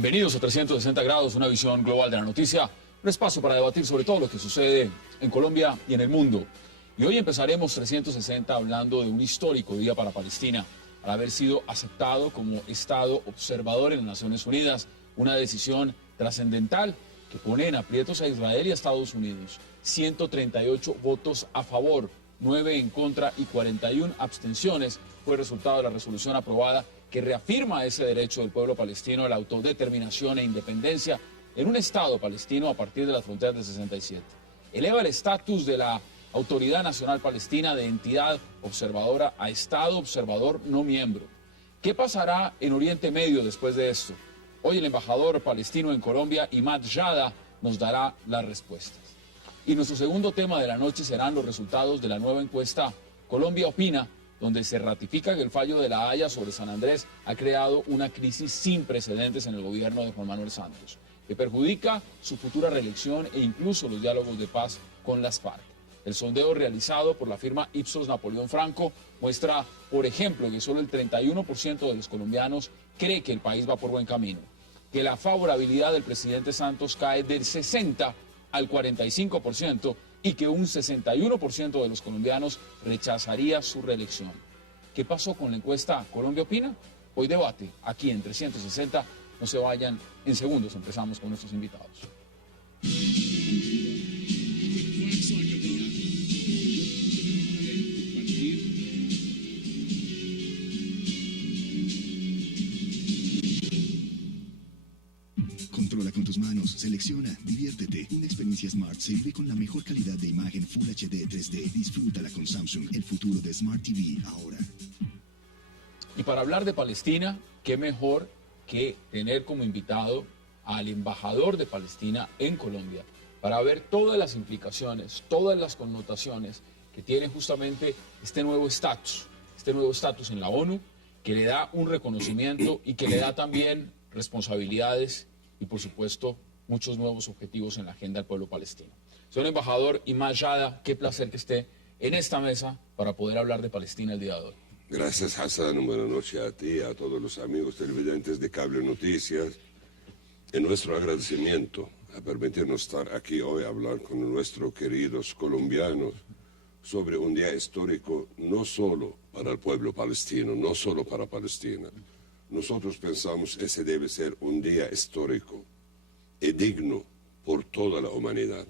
Bienvenidos a 360 grados, una visión global de la noticia, un espacio para debatir sobre todo lo que sucede en Colombia y en el mundo. Y hoy empezaremos 360 hablando de un histórico día para Palestina, al haber sido aceptado como Estado observador en las Naciones Unidas, una decisión trascendental que pone en aprietos a Israel y a Estados Unidos. 138 votos a favor, 9 en contra y 41 abstenciones fue el resultado de la resolución aprobada que reafirma ese derecho del pueblo palestino a la autodeterminación e independencia en un Estado palestino a partir de las fronteras del 67. Eleva el estatus de la Autoridad Nacional Palestina de entidad observadora a Estado observador no miembro. ¿Qué pasará en Oriente Medio después de esto? Hoy el embajador palestino en Colombia, Imad Jada, nos dará las respuestas. Y nuestro segundo tema de la noche serán los resultados de la nueva encuesta Colombia Opina, donde se ratifica que el fallo de la Haya sobre San Andrés ha creado una crisis sin precedentes en el gobierno de Juan Manuel Santos, que perjudica su futura reelección e incluso los diálogos de paz con las FARC. El sondeo realizado por la firma Ipsos Napoleón Franco muestra, por ejemplo, que solo el 31% de los colombianos cree que el país va por buen camino, que la favorabilidad del presidente Santos cae del 60 al 45% y que un 61% de los colombianos rechazaría su reelección. ¿Qué pasó con la encuesta Colombia Opina? Hoy debate aquí en 360. No se vayan, en segundos empezamos con nuestros invitados. Controla con tus manos, selecciona, diviértete. Una experiencia Smart se vive con la mejor calidad de imagen Full HD 3D. Disfrútala con Samsung, el futuro de Smart TV ahora. Y para hablar de Palestina, qué mejor que tener como invitado al embajador de Palestina en Colombia, para ver todas las implicaciones, todas las connotaciones que tiene justamente este nuevo estatus en la ONU, que le da un reconocimiento y que le da también responsabilidades y, por supuesto, muchos nuevos objetivos en la agenda del pueblo palestino. Señor embajador Imad Jada, qué placer que esté en esta mesa para poder hablar de Palestina el día de hoy. Gracias, Hassan. Buenas noches a ti, a todos los amigos televidentes de Cable Noticias. En nuestro agradecimiento a permitirnos estar aquí hoy a hablar con nuestros queridos colombianos sobre un día histórico no solo para el pueblo palestino, no solo para Palestina. Nosotros pensamos que ese debe ser un día histórico y digno por toda la humanidad.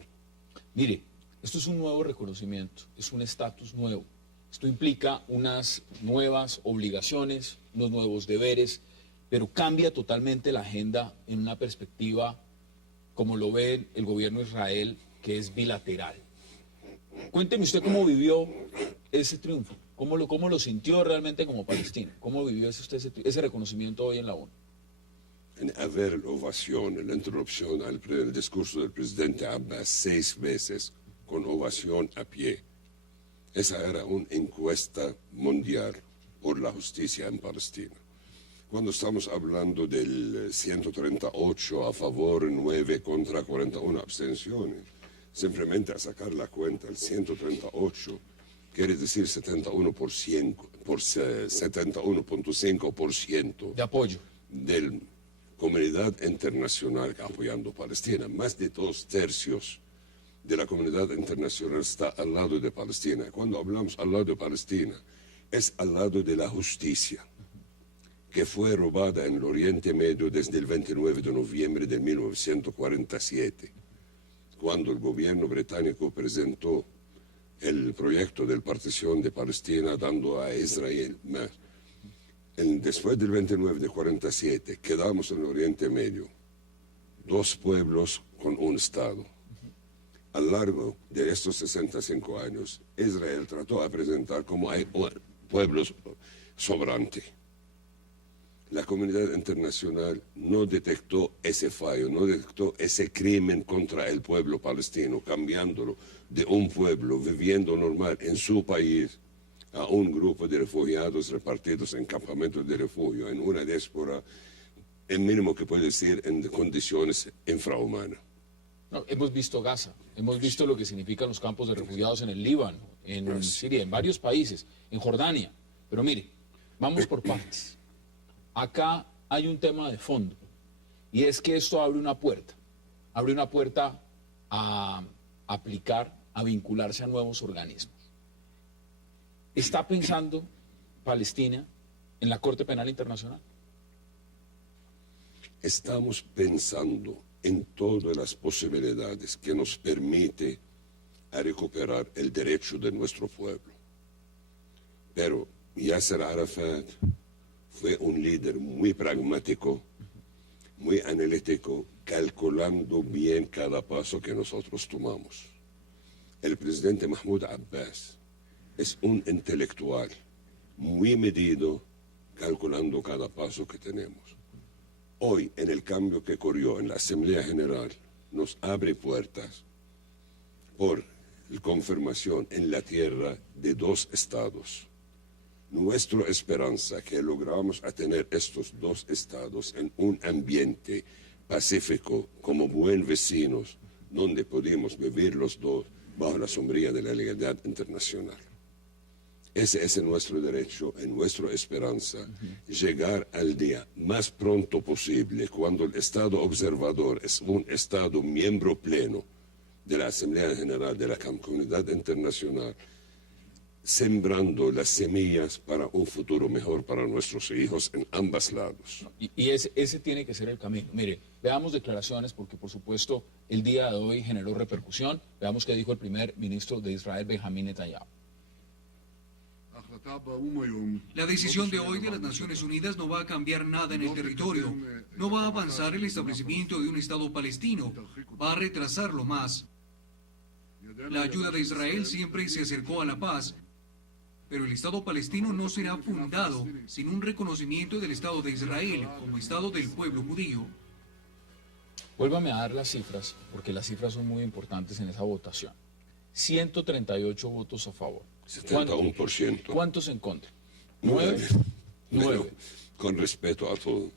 Mire, esto es un nuevo reconocimiento, es un estatus nuevo. Esto implica unas nuevas obligaciones, unos nuevos deberes, pero cambia totalmente la agenda en una perspectiva, como lo ve el gobierno de Israel, que es bilateral. Cuénteme usted cómo vivió ese triunfo, cómo lo sintió realmente como palestino, cómo vivió usted ese reconocimiento hoy en la ONU. En haber la ovación, la interrupción al discurso del presidente Abbas 6 veces con ovación a pie. Esa era una encuesta mundial por la justicia en Palestina. Cuando estamos hablando del 138 a favor, 9 contra 41 abstenciones, simplemente a sacar la cuenta, el 138 quiere decir 71.5% de apoyo de la comunidad internacional apoyando a Palestina. Más de 2/3 de la comunidad internacional está al lado de Palestina. Cuando hablamos al lado de Palestina, es al lado de la justicia, que fue robada en el Oriente Medio desde el 29 de noviembre de 1947, cuando el gobierno británico presentó el proyecto de partición de Palestina, dando a Israel más. Después del 29 de 47, quedamos en el Oriente Medio, 2 pueblos con un Estado. A lo largo de estos 65 años, Israel trató de presentar como hay pueblos sobrantes. La comunidad internacional no detectó ese fallo, no detectó ese crimen contra el pueblo palestino, cambiándolo de un pueblo viviendo normal en su país a un grupo de refugiados repartidos en campamentos de refugio, en una diáspora, el mínimo que puede decir, en condiciones infrahumanas. No, hemos visto Gaza, hemos visto lo que significan los campos de refugiados en el Líbano, en Siria, en varios países, en Jordania. Pero mire, vamos por partes. Acá hay un tema de fondo, y es que esto abre una puerta a aplicar, a vincularse a nuevos organismos. ¿Está pensando Palestina en la Corte Penal Internacional? Estamos pensando en todas las posibilidades que nos permite a recuperar el derecho de nuestro pueblo. Pero Yasser Arafat fue un líder muy pragmático, muy analítico, calculando bien cada paso que nosotros tomamos. El presidente Mahmoud Abbas es un intelectual muy medido, calculando cada paso que tenemos. Hoy, en el cambio que ocurrió en la Asamblea General, nos abre puertas por la confirmación en la tierra de 2 estados. Nuestra esperanza que logramos a tener estos 2 estados en un ambiente pacífico como buen vecinos, donde podemos vivir los dos bajo la sombría de la legalidad internacional. Ese es nuestro derecho y nuestra esperanza, llegar al día más pronto posible, cuando el Estado observador es un Estado miembro pleno de la Asamblea General de la Comunidad Internacional, sembrando las semillas para un futuro mejor para nuestros hijos en ambos lados. Y ese tiene que ser el camino. Mire, veamos declaraciones, porque por supuesto el día de hoy generó repercusión. Veamos qué dijo el primer ministro de Israel, Benjamín Netanyahu. La decisión de hoy de las Naciones Unidas no va a cambiar nada en el territorio, no va a avanzar el establecimiento de un Estado palestino, va a retrasarlo más. La ayuda de Israel siempre se acercó a la paz, pero el Estado palestino no será fundado sin un reconocimiento del Estado de Israel como Estado del pueblo judío. Vuélvame a dar las cifras, porque las cifras son muy importantes en esa votación. 138 votos a favor. 71%. ¿Cuántos en contra? 9. 9. Con respeto a todo.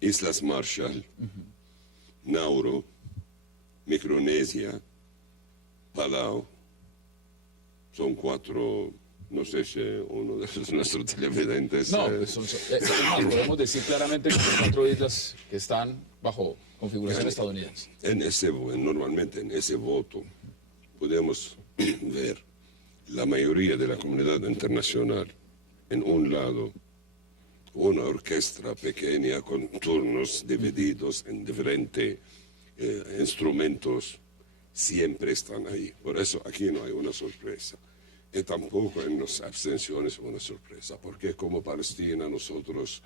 Islas Marshall, Nauru, Micronesia, Palau, son 4, no sé si uno de nuestros televidentes... No, podemos decir claramente que son 4 islas que están bajo configuración estadounidense. Normalmente en ese voto podemos ver la mayoría de la comunidad internacional en un lado, una orquesta pequeña con turnos divididos en diferentes instrumentos, siempre están ahí. Por eso aquí no hay una sorpresa. Y tampoco en las abstenciones una sorpresa, porque como Palestina nosotros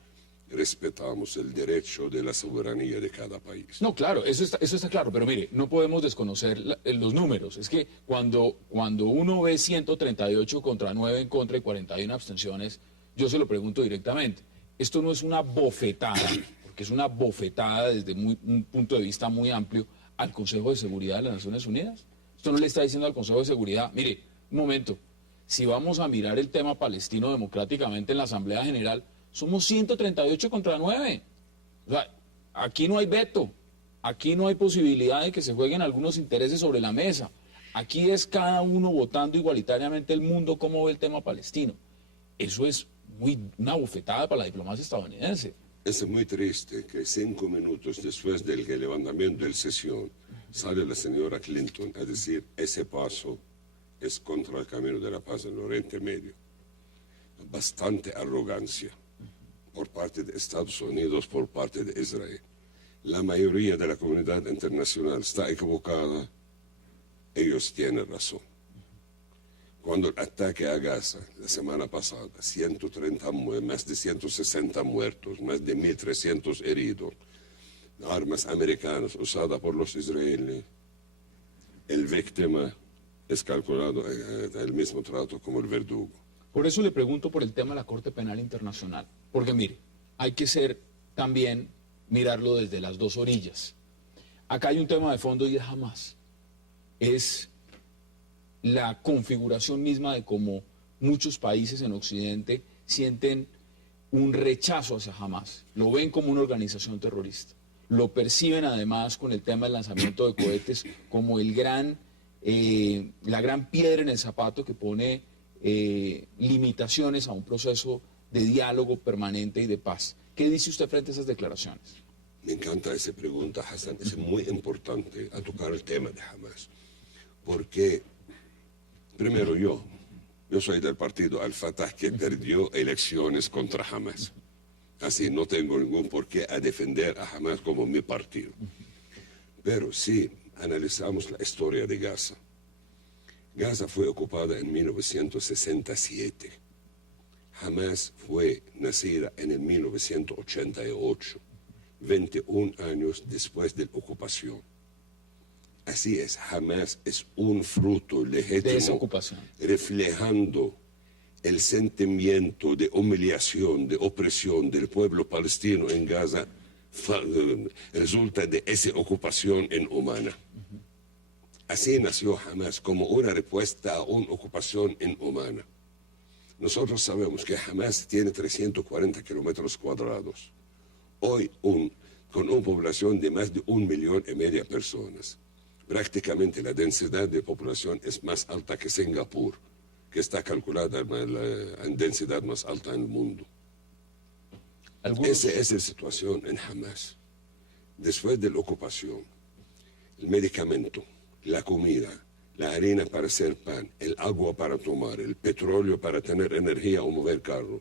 respetamos el derecho de la soberanía de cada país. No, claro, eso está claro, pero mire, no podemos desconocer los números. Es que cuando uno ve 138 contra 9 en contra y 41 abstenciones, yo se lo pregunto directamente. Esto no es una bofetada, porque es una bofetada desde un punto de vista muy amplio al Consejo de Seguridad de las Naciones Unidas. Esto no le está diciendo al Consejo de Seguridad, mire, un momento, si vamos a mirar el tema palestino democráticamente en la Asamblea General, somos 138 contra 9. O sea, aquí no hay veto, aquí no hay posibilidad de que se jueguen algunos intereses sobre la mesa. Aquí es cada uno votando igualitariamente el mundo cómo ve el tema palestino. Eso es una bofetada para la diplomacia estadounidense. Es muy triste que 5 minutos después del levantamiento de la sesión sale la señora Clinton a decir ese paso es contra el camino de la paz en el Oriente Medio. Bastante arrogancia por parte de Estados Unidos, por parte de Israel. La mayoría de la comunidad internacional está equivocada, ellos tienen razón. Cuando el ataque a Gaza, la semana pasada, más de 160 muertos, más de 1.300 heridos, armas americanas usadas por los israelíes, el víctima es calculado el mismo trato como el verdugo. Por eso le pregunto por el tema de la Corte Penal Internacional. Porque mire, hay que también mirarlo desde las dos orillas. Acá hay un tema de fondo y es Hamás. Es la configuración misma de cómo muchos países en Occidente sienten un rechazo hacia Hamás. Lo ven como una organización terrorista. Lo perciben además con el tema del lanzamiento de cohetes como la gran piedra en el zapato que pone limitaciones a un proceso de diálogo permanente y de paz. ¿Qué dice usted frente a esas declaraciones? Me encanta esa pregunta, Hassan. Es muy importante a tocar el tema de Hamas. Porque, primero yo soy del partido Al-Fatah que perdió elecciones contra Hamas. Así no tengo ningún porqué a defender a Hamas como mi partido. Pero si analizamos la historia de Gaza, Gaza fue ocupada en 1967. Hamas fue nacida en el 1988, 21 años después de la ocupación. Así es, Hamas es un fruto legítimo de esa ocupación, reflejando el sentimiento de humillación, de opresión del pueblo palestino en Gaza, resulta de esa ocupación inhumana. Así nació Hamas, como una respuesta a una ocupación inhumana. Nosotros sabemos que Hamas tiene 340 kilómetros cuadrados. Hoy, con una población de más de 1,5 millones de personas, prácticamente la densidad de población es más alta que Singapur, que está calculada en densidad más alta en el mundo. Esa es la situación en Hamas. Después de la ocupación, el medicamento, la comida, la harina para hacer pan, el agua para tomar, el petróleo para tener energía o mover carro,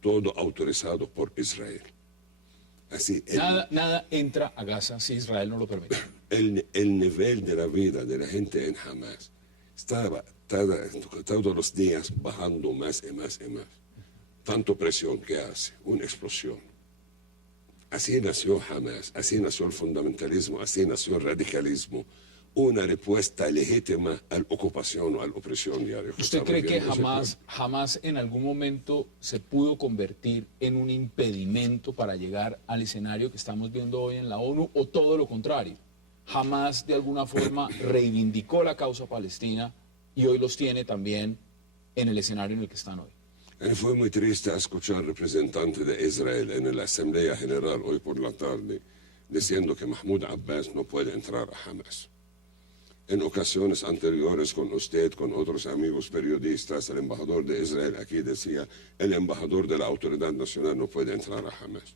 todo autorizado por Israel. Así, nada entra a Gaza si Israel no lo permite. El nivel de la vida de la gente en Hamas estaba todos los días bajando más y más y más. Tanto presión que hace, una explosión. Así nació Hamas, así nació el fundamentalismo, así nació el radicalismo. Una respuesta legítima a la ocupación o a la opresión diaria. ¿Usted cree que jamás en algún momento se pudo convertir en un impedimento para llegar al escenario que estamos viendo hoy en la ONU, o todo lo contrario? Jamás de alguna forma reivindicó la causa palestina y hoy los tiene también en el escenario en el que están hoy. Fue muy triste escuchar representantes de Israel en la Asamblea General hoy por la tarde diciendo que Mahmoud Abbas no puede entrar a Hamas. En ocasiones anteriores con usted, con otros amigos periodistas, el embajador de Israel aquí decía, el embajador de la Autoridad Nacional no puede entrar a Hamas.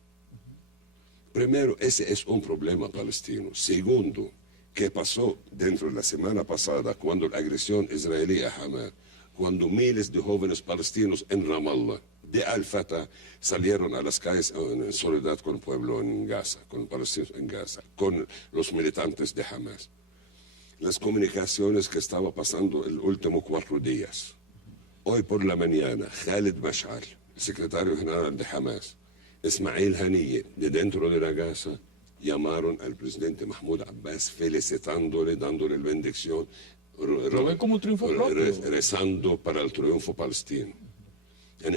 Primero, ese es un problema palestino. Segundo, ¿qué pasó dentro de la semana pasada cuando la agresión israelí a Hamas, cuando miles de jóvenes palestinos en Ramallah, de Al-Fatah, salieron a las calles en solidaridad con el pueblo en Gaza, con los palestinos en Gaza, con los militantes de Hamas? Las comunicaciones que estaba pasando el último 4 días. Hoy por la mañana, Khalid Mash'al, el secretario general de Hamas, Ismail Haniyeh, de dentro de la Gaza, llamaron al presidente Mahmoud Abbas felicitándole, dándole la bendición. ¿Lo ven como un triunfo propio? Rezando para el triunfo palestino.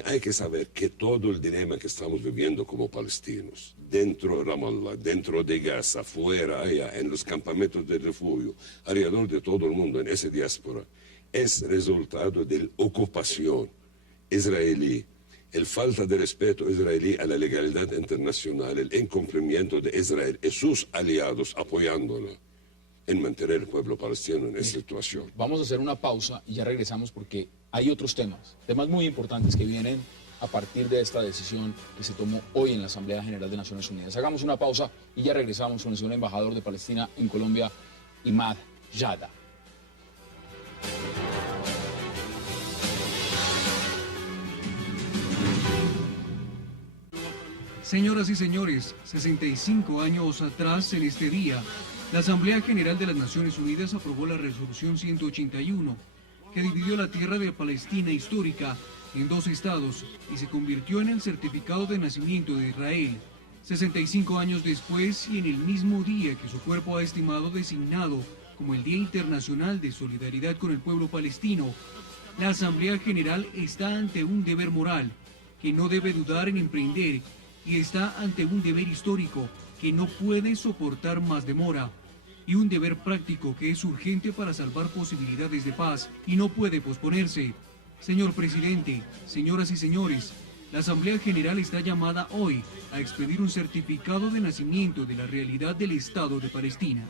Hay que saber que todo el dilema que estamos viviendo como palestinos, dentro de Ramallah, dentro de Gaza, fuera, allá, en los campamentos de refugio, alrededor de todo el mundo, en esa diáspora, es resultado de la ocupación israelí, el falta de respeto israelí a la legalidad internacional, el incumplimiento de Israel y sus aliados apoyándola en mantener el pueblo palestino en esa situación. Vamos a hacer una pausa y ya regresamos porque hay otros temas muy importantes que vienen a partir de esta decisión que se tomó hoy en la Asamblea General de Naciones Unidas. Hagamos una pausa y ya regresamos con el señor embajador de Palestina en Colombia, Imad Jada. Señoras y señores, 65 años atrás, en este día, la Asamblea General de las Naciones Unidas aprobó la Resolución 181, que dividió la tierra de Palestina histórica en 2 estados y se convirtió en el certificado de nacimiento de Israel. 65 años después y en el mismo día que su cuerpo ha estimado designado como el Día Internacional de Solidaridad con el Pueblo Palestino, la Asamblea General está ante un deber moral que no debe dudar en emprender y está ante un deber histórico que no puede soportar más demora y un deber práctico que es urgente para salvar posibilidades de paz y no puede posponerse. Señor presidente, señoras y señores, la Asamblea General está llamada hoy a expedir un certificado de nacimiento de la realidad del Estado de Palestina.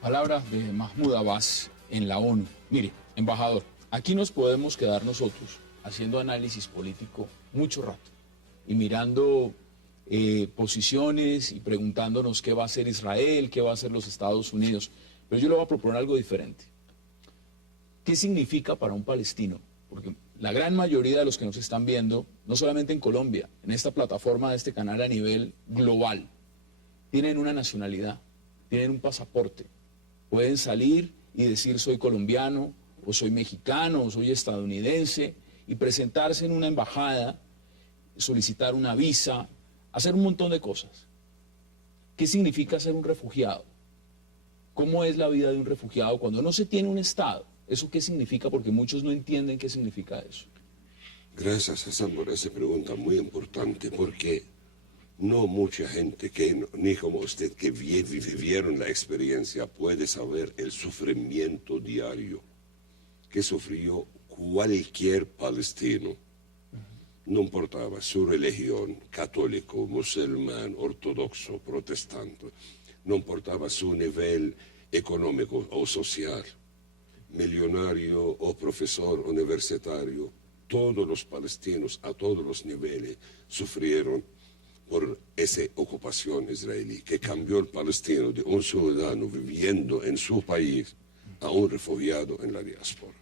Palabras de Mahmoud Abbas en la ONU. Mire, embajador, aquí nos podemos quedar nosotros haciendo análisis político mucho rato y mirando posiciones y preguntándonos qué va a hacer Israel, qué va a hacer los Estados Unidos. Pero yo le voy a proponer algo diferente. ¿Qué significa para un palestino? Porque la gran mayoría de los que nos están viendo, no solamente en Colombia, en esta plataforma de este canal a nivel global, tienen una nacionalidad, tienen un pasaporte. Pueden salir y decir soy colombiano, o soy mexicano, o soy estadounidense, y presentarse en una embajada, solicitar una visa, hacer un montón de cosas. ¿Qué significa ser un refugiado? ¿Cómo es la vida de un refugiado cuando no se tiene un Estado? ¿Eso qué significa? Porque muchos no entienden qué significa eso. Gracias, Hassan, por esa pregunta muy importante, porque no mucha gente, ni como usted, que vivieron la experiencia, puede saber el sufrimiento diario que sufrió cualquier palestino. No importaba su religión, católico, musulmán, ortodoxo, protestante, no importaba su nivel económico o social, millonario o profesor universitario, todos los palestinos a todos los niveles sufrieron por esa ocupación israelí, que cambió el palestino de un ciudadano viviendo en su país a un refugiado en la diáspora.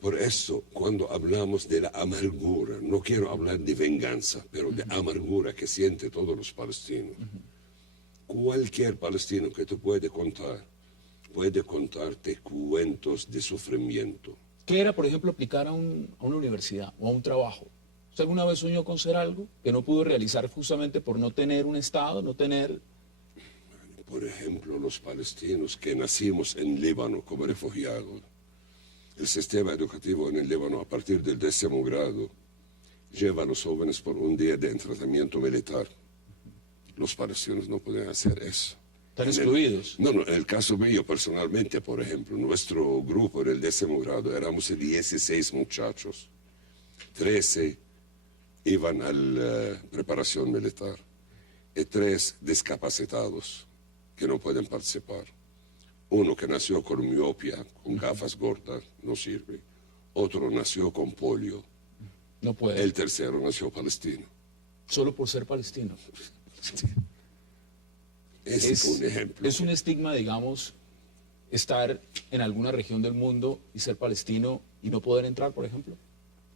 Por eso, cuando hablamos de la amargura, no quiero hablar de venganza, pero de amargura que sienten todos los palestinos. Cualquier palestino que tú puede contarte cuentos de sufrimiento. ¿Qué era, por ejemplo, aplicar a una universidad o a un trabajo? ¿Usted alguna vez soñó con ser algo que no pudo realizar justamente por no tener un Estado, no tener...? Por ejemplo, los palestinos que nacimos en Líbano como refugiados, el sistema educativo en el Líbano a partir del 10º grado lleva a los jóvenes por un día de entrenamiento militar. Los palestinos no pueden hacer eso. ¿Están excluidos? No, en el caso mío personalmente, por ejemplo, nuestro grupo en el 10º grado éramos 16 muchachos, 13 iban a la preparación militar y 3 discapacitados que no pueden participar. Uno que nació con miopia, con gafas gordas, no sirve. Otro nació con polio. No puede. El tercero nació palestino. Solo por ser palestino. Ese fue un ejemplo. Es un estigma, digamos, estar en alguna región del mundo y ser palestino y no poder entrar, por ejemplo.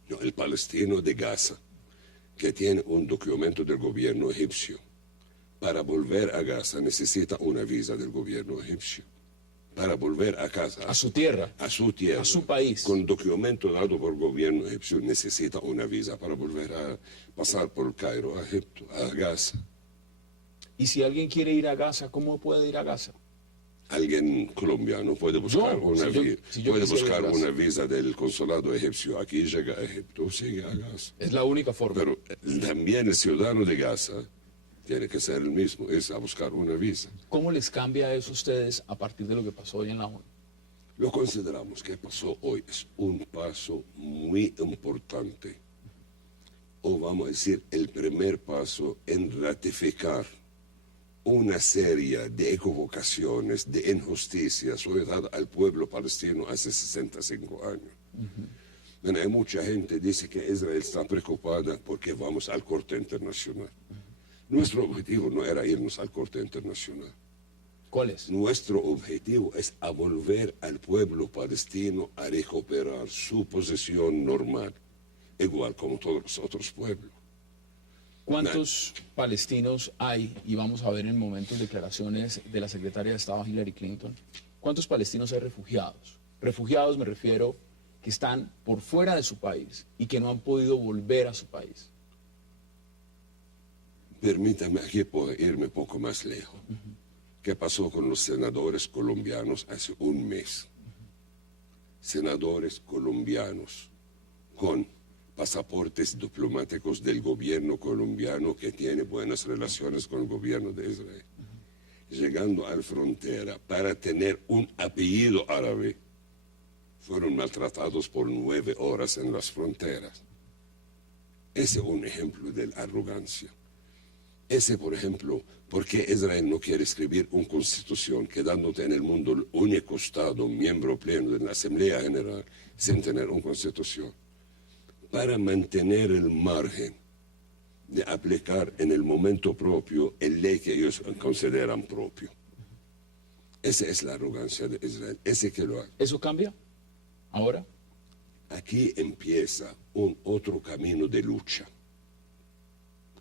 No, el palestino de Gaza, que tiene un documento del gobierno egipcio, para volver a Gaza necesita una visa del gobierno egipcio. Para volver a casa. A su tierra. A su tierra. A su país. Con documento dado por el gobierno egipcio necesita una visa para volver a pasar por el Cairo, a Egipto, a Gaza. Y si alguien quiere ir a Gaza, ¿cómo puede ir a Gaza? Alguien colombiano puede buscar una visa del consulado egipcio. Aquí llega a Egipto, sigue a Gaza. Es la única forma. Pero también el ciudadano de Gaza tiene que ser el mismo, es a buscar una visa. ¿Cómo les cambia eso a ustedes a partir de lo que pasó hoy en la ONU? Lo consideramos que pasó hoy es un paso muy importante, o vamos a decir el primer paso en ratificar una serie de equivocaciones, de injusticias sobre todo al pueblo palestino hace 65 años. Bueno, hay mucha gente que dice que Israel está preocupada porque vamos al Corte Internacional. Nuestro objetivo no era irnos al Corte Internacional. ¿Cuál es? Nuestro objetivo es a volver al pueblo palestino a recuperar su posición normal, igual como todos los otros pueblos. ¿Cuántos palestinos hay? Y vamos a ver en momentos declaraciones de la secretaria de Estado Hillary Clinton. ¿Cuántos palestinos hay refugiados? Refugiados me refiero que están por fuera de su país y que no han podido volver a su país. Permítame aquí irme un poco más lejos. ¿Qué pasó con los senadores colombianos hace un mes? Senadores colombianos con pasaportes diplomáticos del gobierno colombiano que tiene buenas relaciones con el gobierno de Israel. Llegando a la frontera para tener un apellido árabe, fueron maltratados por 9 horas en las fronteras. Ese es un ejemplo de la arrogancia. Ese, por ejemplo, ¿por qué Israel no quiere escribir una constitución quedándote en el mundo el único Estado, miembro pleno de la Asamblea General, sin tener una constitución? Para mantener el margen de aplicar en el momento propio el ley que ellos consideran propio. Esa es la arrogancia de Israel. Ese que lo hace. ¿Eso cambia ahora? Aquí empieza un otro camino de lucha.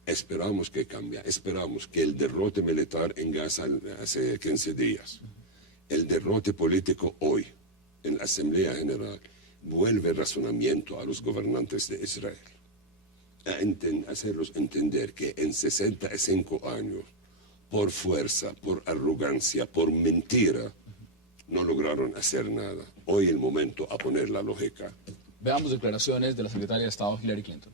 Esperamos que cambie. Esperamos que el derrote militar en Gaza hace 15 días, el derrote político hoy en la Asamblea General, vuelve el razonamiento a los gobernantes de Israel. A hacerlos entender que en 65 años, por fuerza, por arrogancia, por mentira, no lograron hacer nada. Hoy el momento a poner la lógica. Veamos declaraciones de la secretaria de Estado Hillary Clinton.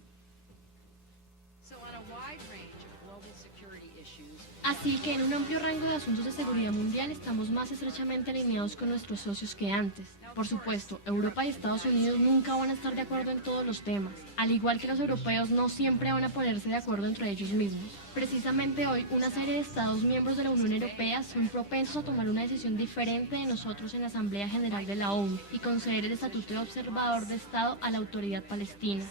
Así que en un amplio rango de asuntos de seguridad mundial estamos más estrechamente alineados con nuestros socios que antes. Por supuesto, Europa y Estados Unidos nunca van a estar de acuerdo en todos los temas. Al igual que los europeos no siempre van a ponerse de acuerdo entre ellos mismos. Precisamente hoy, una serie de Estados miembros de la Unión Europea son propensos a tomar una decisión diferente de nosotros en la Asamblea General de la ONU y conceder el estatuto de observador de Estado a la Autoridad Palestina.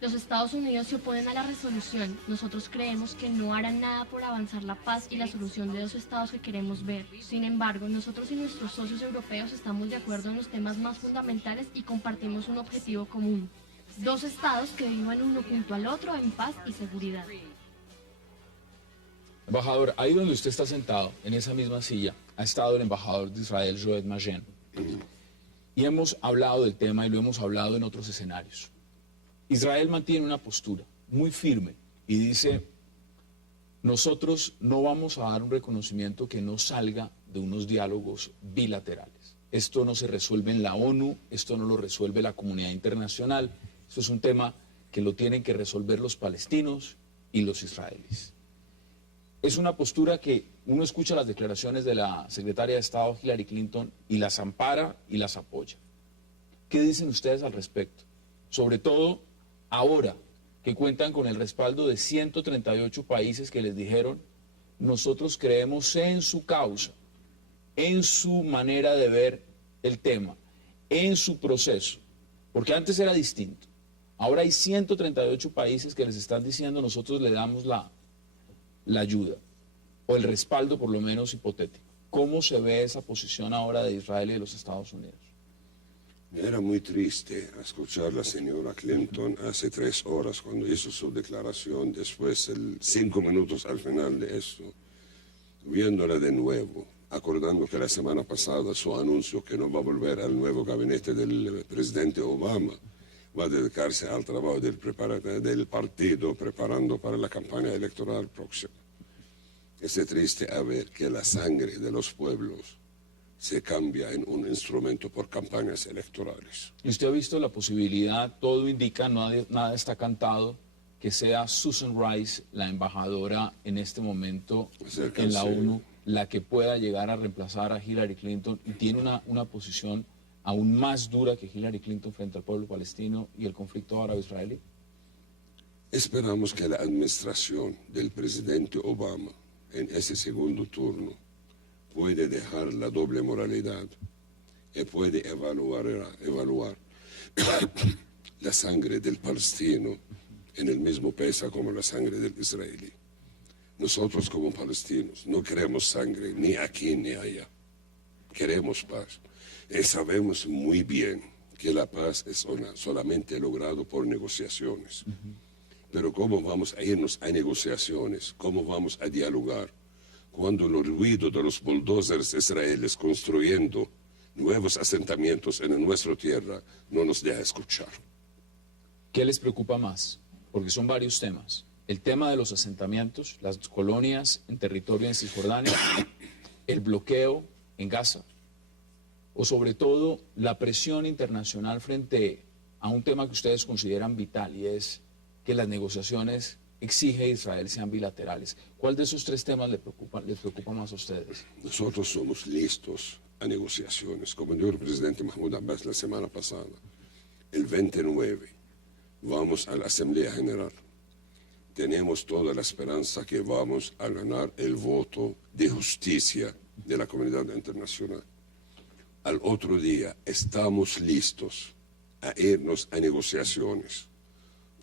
Los Estados Unidos se oponen a la resolución. Nosotros creemos que no harán nada por avanzar la paz y la solución de dos estados que queremos ver. Sin embargo, nosotros y nuestros socios europeos estamos de acuerdo en los temas más fundamentales y compartimos un objetivo común. Dos estados que vivan uno junto al otro en paz y seguridad. Embajador, ahí donde usted está sentado, en esa misma silla, ha estado el embajador de Israel, Joed Magen. Y hemos hablado del tema y lo hemos hablado en otros escenarios. Israel mantiene una postura muy firme y dice, nosotros no vamos a dar un reconocimiento que no salga de unos diálogos bilaterales. Esto no se resuelve en la ONU, esto no lo resuelve la comunidad internacional, esto es un tema que lo tienen que resolver los palestinos y los israelíes. Es una postura que uno escucha las declaraciones de la secretaria de Estado Hillary Clinton y las ampara y las apoya. ¿Qué dicen ustedes al respecto? Sobre todo ahora que cuentan con el respaldo de 138 países que les dijeron, nosotros creemos en su causa, en su manera de ver el tema, en su proceso, porque antes era distinto. Ahora hay 138 países que les están diciendo, nosotros le damos la ayuda, o el respaldo por lo menos hipotético. ¿Cómo se ve esa posición ahora de Israel y de los Estados Unidos? Era muy triste escuchar a la señora Clinton hace 3 horas cuando hizo su declaración, después 5 minutos al final de eso, viéndola de nuevo, acordando que la semana pasada su anuncio que no va a volver al nuevo gabinete del presidente Obama, va a dedicarse al trabajo del partido preparando para la campaña electoral próxima. Es triste a ver que la sangre de los pueblos se cambia en un instrumento por campañas electorales. ¿Y usted ha visto la posibilidad, todo indica, nada está cantado, que sea Susan Rice, la embajadora en este momento en la ONU, la que pueda llegar a reemplazar a Hillary Clinton y tiene una posición aún más dura que Hillary Clinton frente al pueblo palestino y el conflicto árabe-israelí? Esperamos que la administración del presidente Obama en ese segundo turno puede dejar la doble moralidad y puede evaluar la sangre del palestino en el mismo peso como la sangre del israelí. Nosotros como palestinos no queremos sangre ni aquí ni allá. Queremos paz. Y sabemos muy bien que la paz es solamente logrado por negociaciones. Pero ¿cómo vamos a irnos a negociaciones? ¿Cómo vamos a dialogar cuando el ruido de los bulldozers israelíes construyendo nuevos asentamientos en nuestra tierra no nos deja escuchar? ¿Qué les preocupa más? Porque son varios temas. El tema de los asentamientos, las colonias en territorio en Cisjordania, el bloqueo en Gaza, o sobre todo la presión internacional frente a un tema que ustedes consideran vital y es que las negociaciones exige Israel sean bilaterales. ¿Cuál de esos 3 temas les preocupa más a ustedes? Nosotros somos listos a negociaciones. Como dijo el presidente Mahmoud Abbas la semana pasada, el 29 vamos a la Asamblea General. Tenemos toda la esperanza que vamos a ganar el voto de justicia de la comunidad internacional. Al otro día estamos listos a irnos a negociaciones,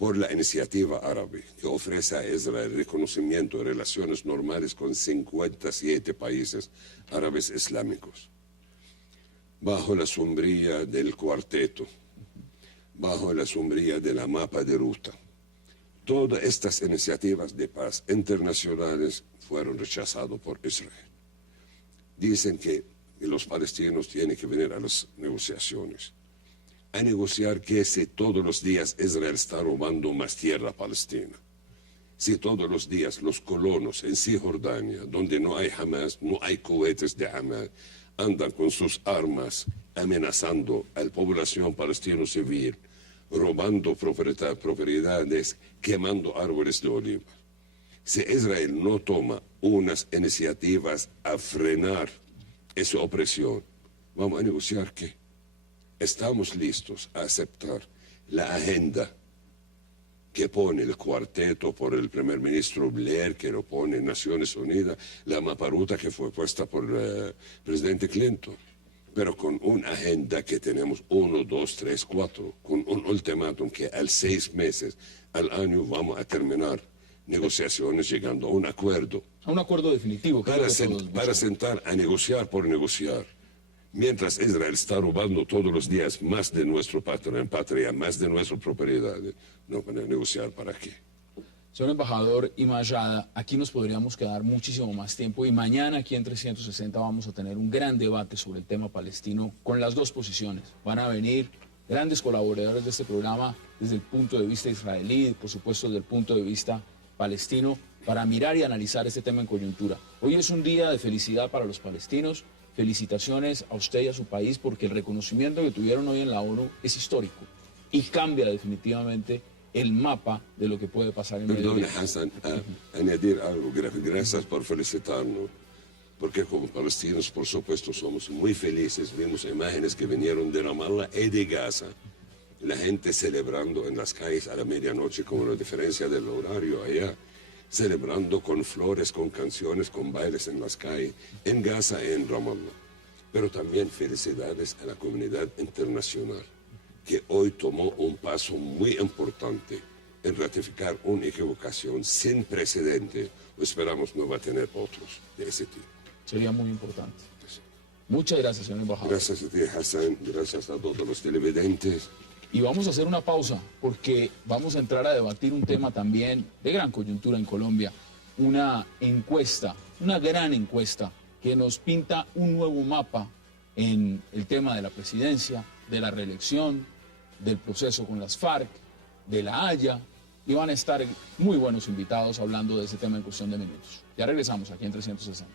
por la iniciativa árabe, que ofrece a Israel reconocimiento de relaciones normales con 57 países árabes islámicos. Bajo la sombrilla del cuarteto, bajo la sombrilla de la mapa de ruta, todas estas iniciativas de paz internacionales fueron rechazadas por Israel. Dicen que los palestinos tienen que venir a las negociaciones. A negociar que si todos los días Israel está robando más tierra a Palestina, si todos los días los colonos en Cisjordania, donde no hay Hamas, no hay cohetes de Hamas, andan con sus armas amenazando a la población palestina civil, robando propiedades, quemando árboles de oliva. Si Israel no toma unas iniciativas a frenar esa opresión, ¿vamos a negociar qué? Estamos listos a aceptar la agenda que pone el cuarteto por el primer ministro Blair, que lo pone Naciones Unidas, la maparuta que fue puesta por el presidente Clinton, pero con una agenda que tenemos 1, 2, 3, 4, con un ultimátum que al 6 meses, al año vamos a terminar negociaciones llegando a un acuerdo. A un acuerdo definitivo. Para sentar a negociar por negociar. Mientras Israel está robando todos los días más de nuestra patria, más de nuestra propiedad, no van a negociar para qué. Señor embajador Imajada, aquí nos podríamos quedar muchísimo más tiempo y mañana aquí en 360 vamos a tener un gran debate sobre el tema palestino con las dos posiciones. Van a venir grandes colaboradores de este programa desde el punto de vista israelí y por supuesto desde el punto de vista palestino para mirar y analizar este tema en coyuntura. Hoy es un día de felicidad para los palestinos. Felicitaciones a usted y a su país porque el reconocimiento que tuvieron hoy en la ONU es histórico y cambia definitivamente el mapa de lo que puede pasar en Medio Oriente. Perdón, Hassan, añadir algo. Gracias por felicitarnos, porque como palestinos, por supuesto, somos muy felices. Vimos imágenes que vinieron de Ramallah y de Gaza. La gente celebrando en las calles a la medianoche, como la diferencia del horario allá, celebrando con flores, con canciones, con bailes en las calles, en Gaza y en Ramallah. Pero también felicidades a la comunidad internacional, que hoy tomó un paso muy importante en ratificar una equivocación sin precedente. Esperamos no va a tener otros de ese tipo. Sería muy importante. Muchas gracias, señor embajador. Gracias a ti, Hassan. Gracias a todos los televidentes. Y vamos a hacer una pausa porque vamos a entrar a debatir un tema también de gran coyuntura en Colombia. Una encuesta, una gran encuesta que nos pinta un nuevo mapa en el tema de la presidencia, de la reelección, del proceso con las FARC, de la Haya. Y van a estar muy buenos invitados hablando de ese tema en cuestión de minutos. Ya regresamos aquí en 360.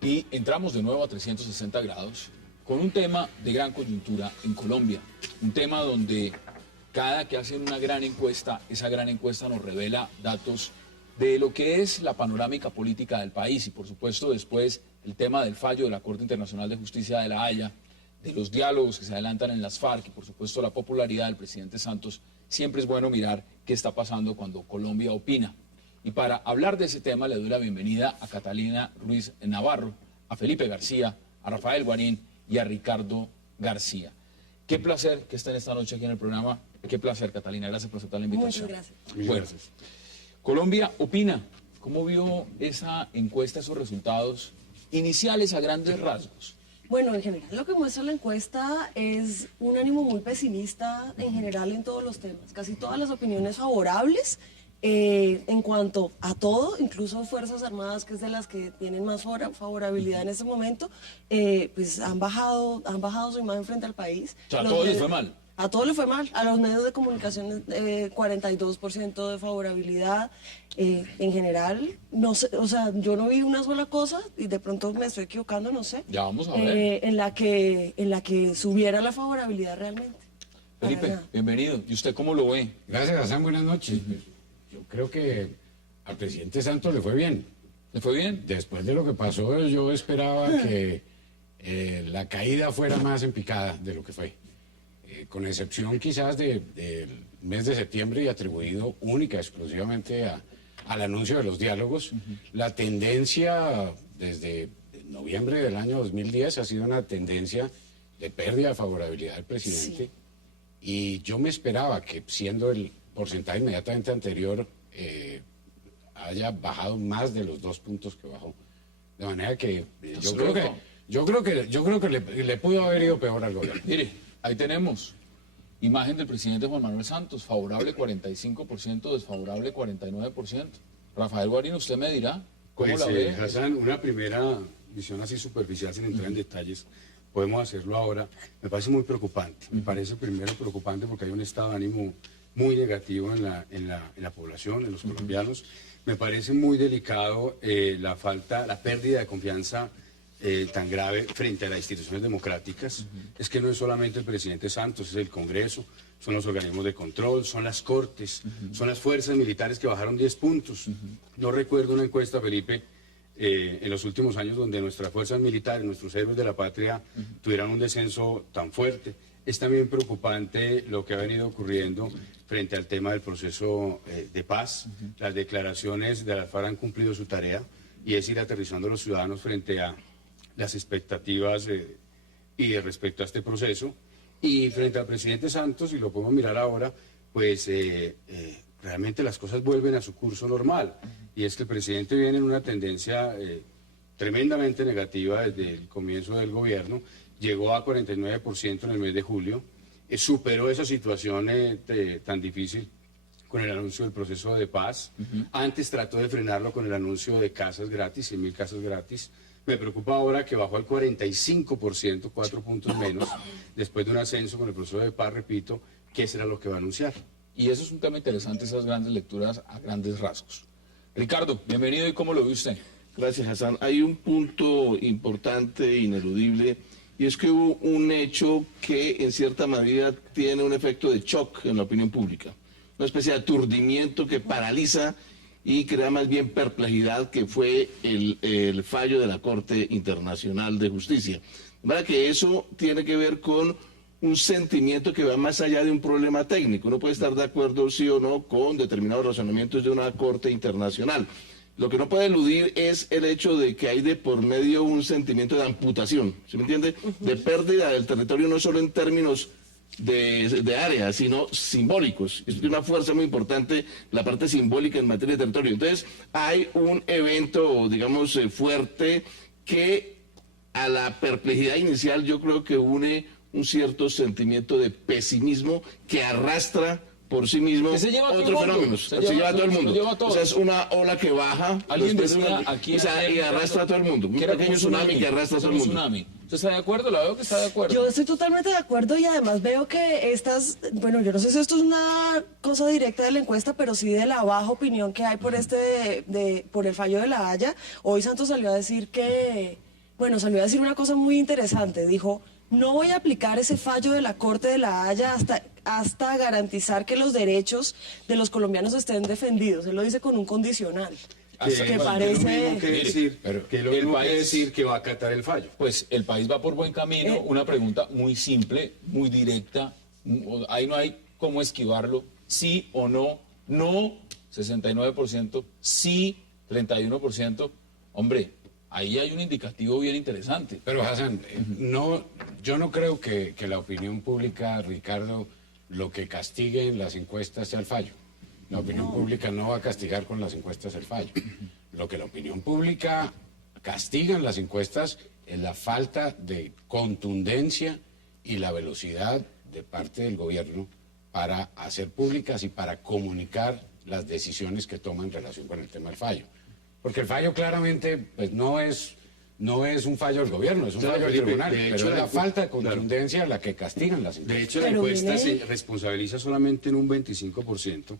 Y entramos de nuevo a 360 grados con un tema de gran coyuntura en Colombia. Un tema donde cada que hacen una gran encuesta, esa gran encuesta nos revela datos de lo que es la panorámica política del país y por supuesto después el tema del fallo de la Corte Internacional de Justicia de la Haya, de los diálogos que se adelantan en las FARC y por supuesto la popularidad del presidente Santos. Siempre es bueno mirar qué está pasando cuando Colombia opina. Y para hablar de ese tema le doy la bienvenida a Catalina Ruiz Navarro, a Felipe García, a Rafael Guarín y a Ricardo García. Qué placer que estén esta noche aquí en el programa. Qué placer, Catalina. Gracias por aceptar la invitación. Muchas gracias. Muchas gracias. Colombia opina. ¿Cómo vio esa encuesta, esos resultados iniciales a grandes rasgos? Bueno, en general lo que muestra la encuesta es un ánimo muy pesimista en general en todos los temas. Casi todas las opiniones favorables en cuanto a todo, incluso Fuerzas Armadas, que es de las que tienen más favorabilidad en este momento, pues han bajado su imagen frente al país. O sea, a todos les fue mal. A todos les fue mal. A los medios de comunicación 42% de favorabilidad. En general, no sé, o sea, yo no vi una sola cosa, y de pronto me estoy equivocando, no sé. Ya vamos a ver. En la que subiera la favorabilidad realmente. Felipe, nada. bienvenido. ¿Y usted cómo lo ve? Gracias, Hassan, buenas noches. Yo creo que al presidente Santos le fue bien. ¿Le fue bien? Después de lo que pasó, yo esperaba que la caída fuera más en picada de lo que fue. Con excepción quizás del mes de septiembre y atribuido única, exclusivamente al anuncio de los diálogos. La tendencia desde noviembre del año 2010 ha sido una tendencia de pérdida de favorabilidad del presidente. Sí. Y yo me esperaba que, siendo el porcentaje inmediatamente anterior, haya bajado más de los 2 puntos que bajó. De manera que yo creo que le pudo haber ido peor al gobierno. Mire, ahí tenemos imagen del presidente Juan Manuel Santos, favorable 45%, desfavorable 49%. Rafael Guarino, usted me dirá, ¿cómo Pues, la ve? Hassan, una primera visión así superficial, sin entrar en detalles, podemos hacerlo ahora. Me parece muy preocupante. Me parece primero preocupante porque hay un estado de ánimo muy negativo en la población, en los colombianos. Me parece muy delicado la pérdida de confianza tan grave frente a las instituciones democráticas. Es que no es solamente el presidente Santos, es el Congreso, son los organismos de control, son las Cortes, son las fuerzas militares que bajaron 10 puntos. No recuerdo una encuesta, Felipe, en los últimos años donde nuestras fuerzas militares, nuestros héroes de la patria, tuvieran un descenso tan fuerte. Es también preocupante lo que ha venido ocurriendo frente al tema del proceso de paz. Las declaraciones de las FARC han cumplido su tarea y es ir aterrizando a los ciudadanos frente a las expectativas y respecto a este proceso. Y frente al presidente Santos, y lo podemos mirar ahora, pues realmente las cosas vuelven a su curso normal. Y es que el presidente viene en una tendencia tremendamente negativa desde el comienzo del gobierno. Llegó a 49% en el mes de julio, superó esa situación tan difícil con el anuncio del proceso de paz. Antes trató de frenarlo con el anuncio de casas gratis, 100.000 casas gratis. Me preocupa ahora que bajó al 45%, 4 puntos menos, después de un ascenso con el proceso de paz, repito, ¿qué será lo que va a anunciar? Y eso es un tema interesante, esas grandes lecturas a grandes rasgos. Ricardo, bienvenido, ¿y cómo lo ve usted? Gracias, Hassan. Hay un punto importante, ineludible, y es que hubo un hecho que en cierta medida tiene un efecto de shock en la opinión pública, una especie de aturdimiento que paraliza y crea más bien perplejidad, que fue el fallo de la Corte Internacional de Justicia. De manera que eso tiene que ver con un sentimiento que va más allá de un problema técnico. Uno puede estar de acuerdo, sí o no, con determinados razonamientos de una Corte Internacional. Lo que no puede eludir es el hecho de que hay de por medio un sentimiento de amputación, ¿sí me entiende? De pérdida del territorio, no solo en términos de área, sino simbólicos. Es una fuerza muy importante la parte simbólica en materia de territorio. Entonces, hay un evento, digamos, fuerte que a la perplejidad inicial yo creo que une un cierto sentimiento de pesimismo que arrastra por sí mismo Que se lleva a todo el otros mundo. fenómenos. Se Se lleva lleva a todo el se mundo. lleva a todos. O sea, es una ola que baja. Alguien después decía una- aquí o sea, y arrastra a todo el mundo. Un pequeño tsunami que arrastra a todo el un mundo. tsunami. ¿Usted está de acuerdo? La veo que está de acuerdo. Yo estoy totalmente de acuerdo y además veo que bueno, yo no sé si esto es una cosa directa de la encuesta, pero sí de la baja opinión que hay por por el fallo de La Haya. Hoy Santos salió a decir salió a decir una cosa muy interesante. Dijo, no voy a aplicar ese fallo de la Corte de La Haya hasta garantizar que los derechos de los colombianos estén defendidos. Él lo dice con un condicional. Que parece... decir que va a acatar el fallo. Pues el país va por buen camino. Una pregunta muy simple, muy directa. Ahí no hay cómo esquivarlo. Sí o no. No, 69%. Sí, 31%. Hombre, ahí hay un indicativo bien interesante. Pero Hassan, yo no creo que la opinión pública, Ricardo, lo que castigue en las encuestas sea el fallo. La opinión pública no va a castigar con las encuestas el fallo. Lo que la opinión pública castiga en las encuestas es la falta de contundencia y la velocidad de parte del gobierno para hacer públicas y para comunicar las decisiones que toma en relación con el tema del fallo. Porque el fallo claramente pues, no es un fallo del gobierno, es un fallo del tribunal, pero es la falta de contundencia la que castigan las encuestas. De hecho, la encuesta se responsabiliza solamente en un 25%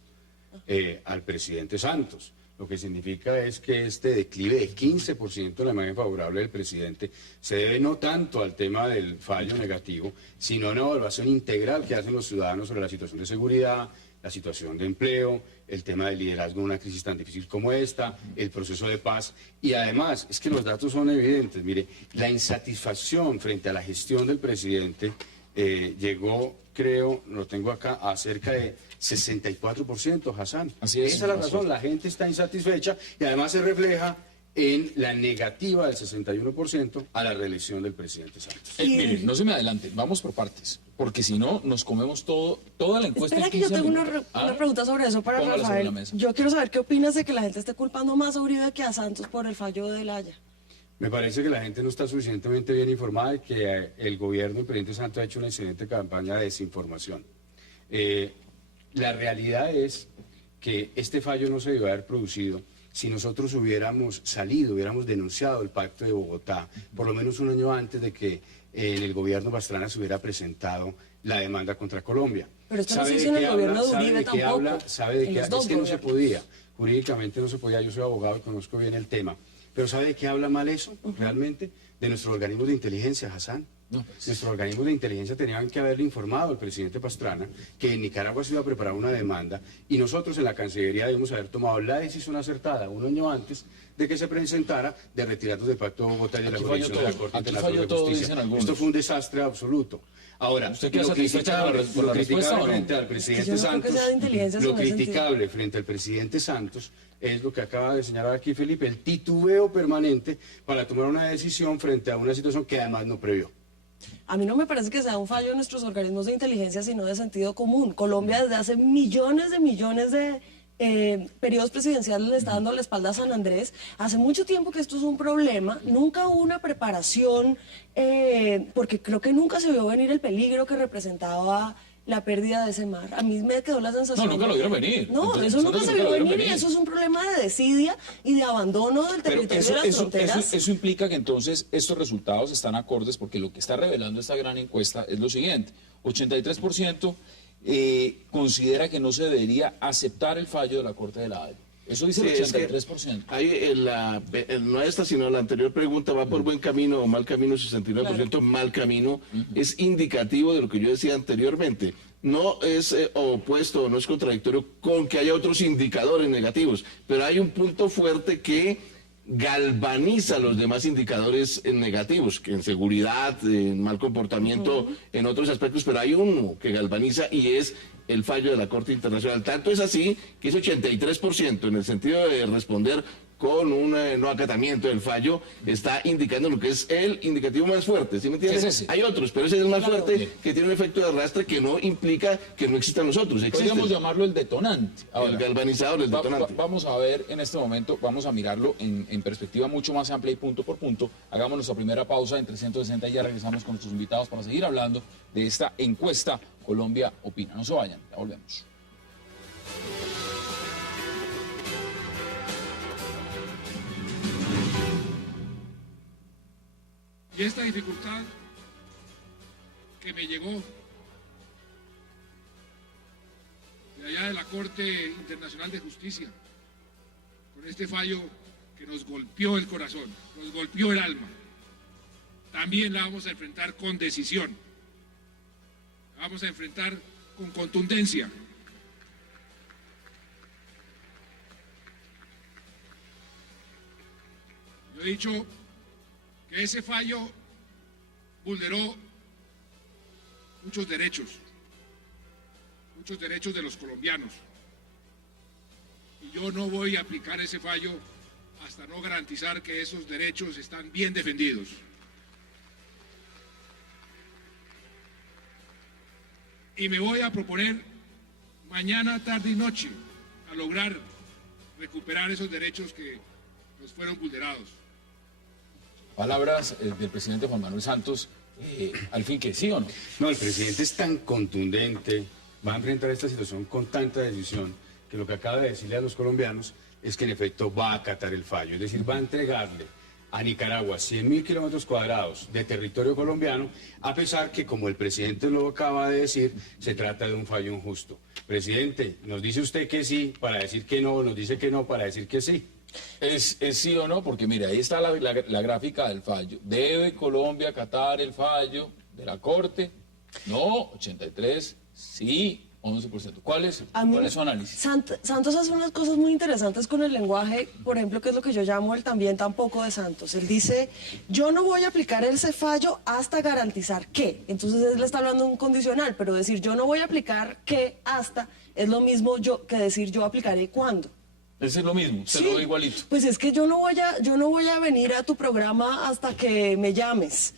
al presidente Santos. Lo que significa es que este declive de 15% en la imagen favorable del presidente se debe no tanto al tema del fallo negativo, sino a una evaluación integral que hacen los ciudadanos sobre la situación de seguridad, la situación de empleo, el tema del liderazgo en una crisis tan difícil como esta, el proceso de paz. Y además, es que los datos son evidentes. Mire, la insatisfacción frente a la gestión del presidente llegó, creo, lo tengo acá, a cerca de 64%, Hassan. Así es. Esa es la razón, la gente está insatisfecha y además se refleja en la negativa del 61% a la reelección del presidente Santos. Mire, no se me adelanten, vamos por partes, porque si no, nos comemos toda la encuesta. Espera que yo tengo una pregunta sobre eso para Póngala sobre la Rafael. mesa. Yo quiero saber qué opinas de que la gente esté culpando más a Uribe que a Santos por el fallo de La Haya. Me parece que la gente no está suficientemente bien informada y que el gobierno del presidente Santos ha hecho una excelente campaña de desinformación. La realidad es que este fallo no se debió haber producido si nosotros hubiéramos salido, hubiéramos denunciado el Pacto de Bogotá, por lo menos un año antes de que en el gobierno Pastrana se hubiera presentado la demanda contra Colombia. Pero esto no se hizo en el gobierno de Uribe tampoco. ¿Sabe de qué? En los Es que no dos se podía, jurídicamente no se podía, yo soy abogado y conozco bien el tema. Pero ¿sabe de qué habla mal eso realmente? De nuestros organismos de inteligencia, Hassan. No, pues. Nuestros organismos de inteligencia tenían que haberle informado al presidente Pastrana que en Nicaragua se iba a preparar una demanda y nosotros en la Cancillería debimos haber tomado la decisión acertada un año antes de que se presentara de retirarnos del Pacto de Bogotá y de la jurisdicción de la Corte Internacional de Justicia. Esto fue un desastre absoluto. Ahora, ¿usted queda satisfecha por la respuesta o no? Frente al presidente Santos, lo criticable frente al presidente Santos es lo que acaba de señalar aquí Felipe, el titubeo permanente para tomar una decisión frente a una situación que además no previó. A mí no me parece que sea un fallo de nuestros organismos de inteligencia, sino de sentido común. Colombia desde hace millones de periodos presidenciales le está dando la espalda a San Andrés. Hace mucho tiempo que esto es un problema, nunca hubo una preparación, porque creo que nunca se vio venir el peligro que representaba la pérdida de ese mar. A mí me quedó la sensación... No, nunca lo vieron venir. No, entonces, eso nunca se vio venir y eso es un problema de desidia y de abandono del territorio de las fronteras. Eso implica que entonces estos resultados están acordes porque lo que está revelando esta gran encuesta es lo siguiente. 83% considera que no se debería aceptar el fallo de la Corte de La Haya. Eso dice el 83%. Ahí no esta, sino la anterior pregunta va por buen camino o mal camino, 69% claro. Mal camino, es indicativo de lo que yo decía anteriormente. No es opuesto, no es contradictorio con que haya otros indicadores negativos, pero hay un punto fuerte que galvaniza los demás indicadores negativos, que en seguridad, en mal comportamiento, en otros aspectos, pero hay uno que galvaniza y es el fallo de la Corte Internacional. Tanto es así que es 83% en el sentido de responder con un no acatamiento del fallo, está indicando lo que es el indicativo más fuerte, ¿sí me entiendes? ¿Es ese? Hay otros, pero ese es el más fuerte, que tiene un efecto de arrastre que no implica que no existan los otros. Podríamos llamarlo el detonante. Ahora, el galvanizador, el detonante. Vamos a ver en este momento, vamos a mirarlo en perspectiva mucho más amplia y punto por punto. Hagamos nuestra primera pausa en 360 y ya regresamos con nuestros invitados para seguir hablando de esta encuesta Colombia Opina. No se vayan, ya volvemos. Y esta dificultad que me llegó de allá de la Corte Internacional de Justicia, con este fallo que nos golpeó el corazón, nos golpeó el alma, también la vamos a enfrentar con decisión, la vamos a enfrentar con contundencia. Yo he dicho que ese fallo vulneró muchos derechos de los colombianos. Y yo no voy a aplicar ese fallo hasta no garantizar que esos derechos están bien defendidos. Y me voy a proponer mañana, tarde y noche a lograr recuperar esos derechos que nos fueron vulnerados. Palabras del presidente Juan Manuel Santos, al fin que sí o no. No, el presidente es tan contundente, va a enfrentar esta situación con tanta decisión, que lo que acaba de decirle a los colombianos es que en efecto va a acatar el fallo, es decir, va a entregarle a Nicaragua 100.000 kilómetros cuadrados de territorio colombiano, a pesar que, como el presidente lo acaba de decir, se trata de un fallo injusto. Presidente, nos dice usted que sí para decir que no, nos dice que no para decir que sí. ¿Es sí o no? Porque mire, ahí está la gráfica del fallo. ¿Debe Colombia acatar el fallo de la Corte? No, 83, sí, 11%. ¿Cuál es su análisis? Santos hace unas cosas muy interesantes con el lenguaje, por ejemplo, que es lo que yo llamo el también tampoco de Santos. Él dice, yo no voy a aplicar ese fallo hasta garantizar que. Entonces él está hablando de un condicional, pero decir yo no voy a aplicar que hasta es lo mismo que decir yo aplicaré cuándo. Es lo mismo, se lo doy igualito. Pues es que yo no voy a venir a tu programa hasta que me llames.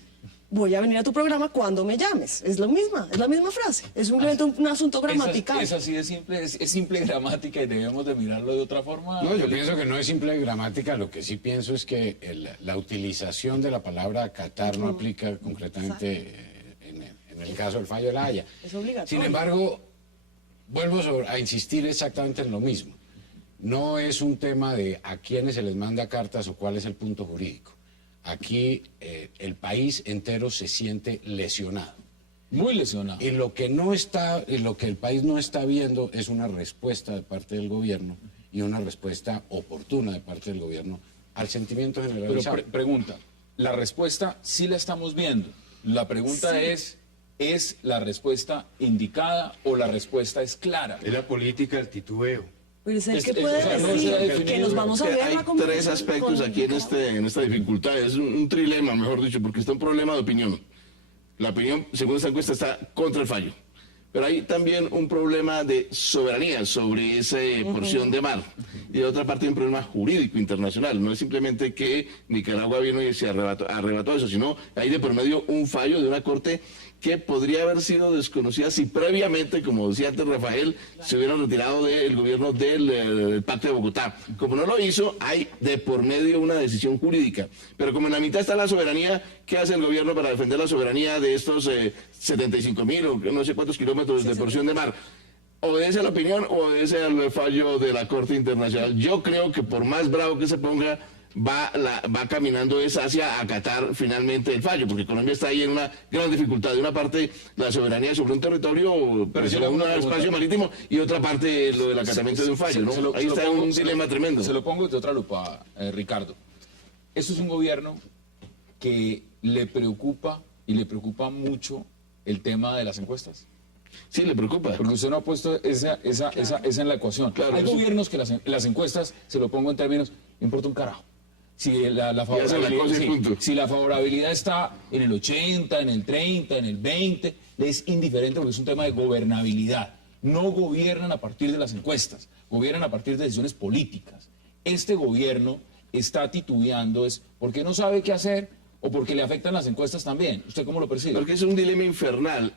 Voy a venir a tu programa cuando me llames. Es la misma frase. Es simplemente un asunto gramatical. Es así de simple, es simple gramática y debemos de mirarlo de otra forma. No, yo pienso que no es simple gramática. Lo que sí pienso es que la utilización de la palabra acatar no aplica concretamente en el caso del fallo de La Haya. Es obligatorio. Sin embargo, vuelvo a insistir exactamente en lo mismo. No es un tema de a quiénes se les manda cartas o cuál es el punto jurídico. Aquí el país entero se siente lesionado. Muy lesionado. Y lo que el país no está viendo es una respuesta de parte del gobierno y una respuesta oportuna de parte del gobierno al sentimiento generalizado. Pero pregunta, la respuesta sí la estamos viendo. La pregunta es la respuesta indicada o la respuesta es clara? Es la política del titubeo. Pero es el que puede decir que nos vamos a ver. Hay tres aspectos aquí en esta dificultad. Es un trilema, mejor dicho, porque está un problema de opinión. La opinión, según esta encuesta, está contra el fallo. Pero hay también un problema de soberanía sobre esa porción de mar. Y de otra parte hay un problema jurídico internacional. No es simplemente que Nicaragua vino y se arrebató eso, sino hay de por medio un fallo de una corte que podría haber sido desconocida si previamente, como decía antes Rafael, se hubieran retirado del gobierno del Pacto de Bogotá. Como no lo hizo, hay de por medio una decisión jurídica. Pero como en la mitad está la soberanía, ¿qué hace el gobierno para defender la soberanía de estos 75.000 o no sé cuántos kilómetros de porción de mar? ¿Obedece a la opinión o obedece al fallo de la Corte Internacional? Yo creo que por más bravo que se ponga, va caminando hacia acatar finalmente el fallo, porque Colombia está ahí en una gran dificultad. De una parte, la soberanía sobre un territorio, pero sobre un espacio marítimo, y otra parte, lo del acatamiento de un fallo, ¿no? Ahí está un dilema tremendo. Se lo pongo de otra lupa, Ricardo. Esto es un gobierno que le preocupa mucho el tema de las encuestas. Sí, le preocupa. Porque usted no ha puesto esa en la ecuación. Claro, hay gobiernos que las encuestas, se lo pongo en términos, importa un carajo. Si si la favorabilidad está en el 80, en el 30, en el 20, le es indiferente porque es un tema de gobernabilidad. No gobiernan a partir de las encuestas, gobiernan a partir de decisiones políticas. Este gobierno está titubeando porque no sabe qué hacer o porque le afectan las encuestas también. ¿Usted cómo lo percibe? Porque es un dilema infernal.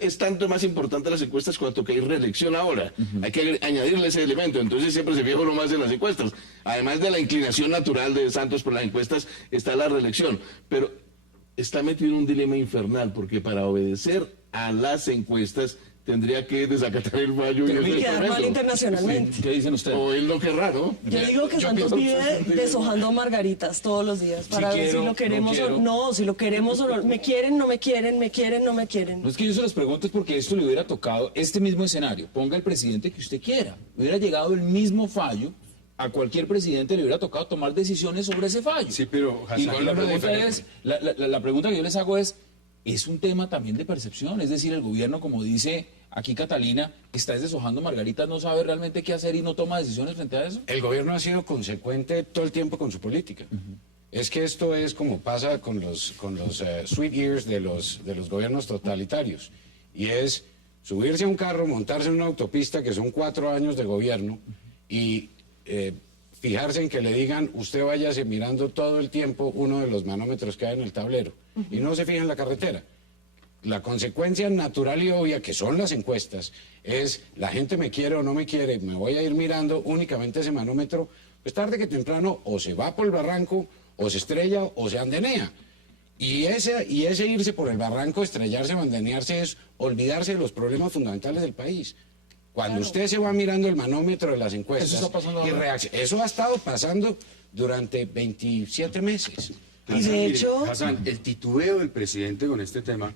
Es tanto más importante las encuestas cuanto que hay reelección ahora. Hay que añadirle ese elemento. Entonces siempre se fija uno más en las encuestas. Además de la inclinación natural de Santos por las encuestas, está la reelección. Pero está metido en un dilema infernal, porque para obedecer a las encuestas tendría que desacatar el fallo. Y quedar mal internacionalmente. ¿Qué dicen ustedes? O él lo querrá, ¿no? Yo digo que Santos vive deshojando margaritas todos los días para ver si lo queremos o no, si lo queremos o no. Me quieren, no me quieren, me quieren, no me quieren. No es que yo se los pregunto, es porque esto le hubiera tocado este mismo escenario. Ponga el presidente que usted quiera. Hubiera llegado el mismo fallo. A cualquier presidente le hubiera tocado tomar decisiones sobre ese fallo. Sí, pero la pregunta que yo les hago es un tema también de percepción. Es decir, el gobierno, como dice aquí Catalina, está deshojando margaritas, no sabe realmente qué hacer y no toma decisiones frente a eso. El gobierno ha sido consecuente todo el tiempo con su política. Es que esto es como pasa con los sweet years de los gobiernos totalitarios. Y es subirse a un carro, montarse en una autopista, que son 4 años de gobierno, y fijarse en que le digan, usted váyase mirando todo el tiempo uno de los manómetros que hay en el tablero, y no se fija en la carretera. La consecuencia natural y obvia, que son las encuestas, es la gente me quiere o no me quiere, me voy a ir mirando únicamente ese manómetro, pues tarde que temprano o se va por el barranco, o se estrella, o se andenea. Y ese irse por el barranco, estrellarse o andenearse es olvidarse de los problemas fundamentales del país. Cuando usted se va mirando el manómetro de las encuestas Eso está pasando y ahora. reacciona, eso ha estado pasando durante 27 meses. Y de hecho, Hassan, el titubeo del presidente con este tema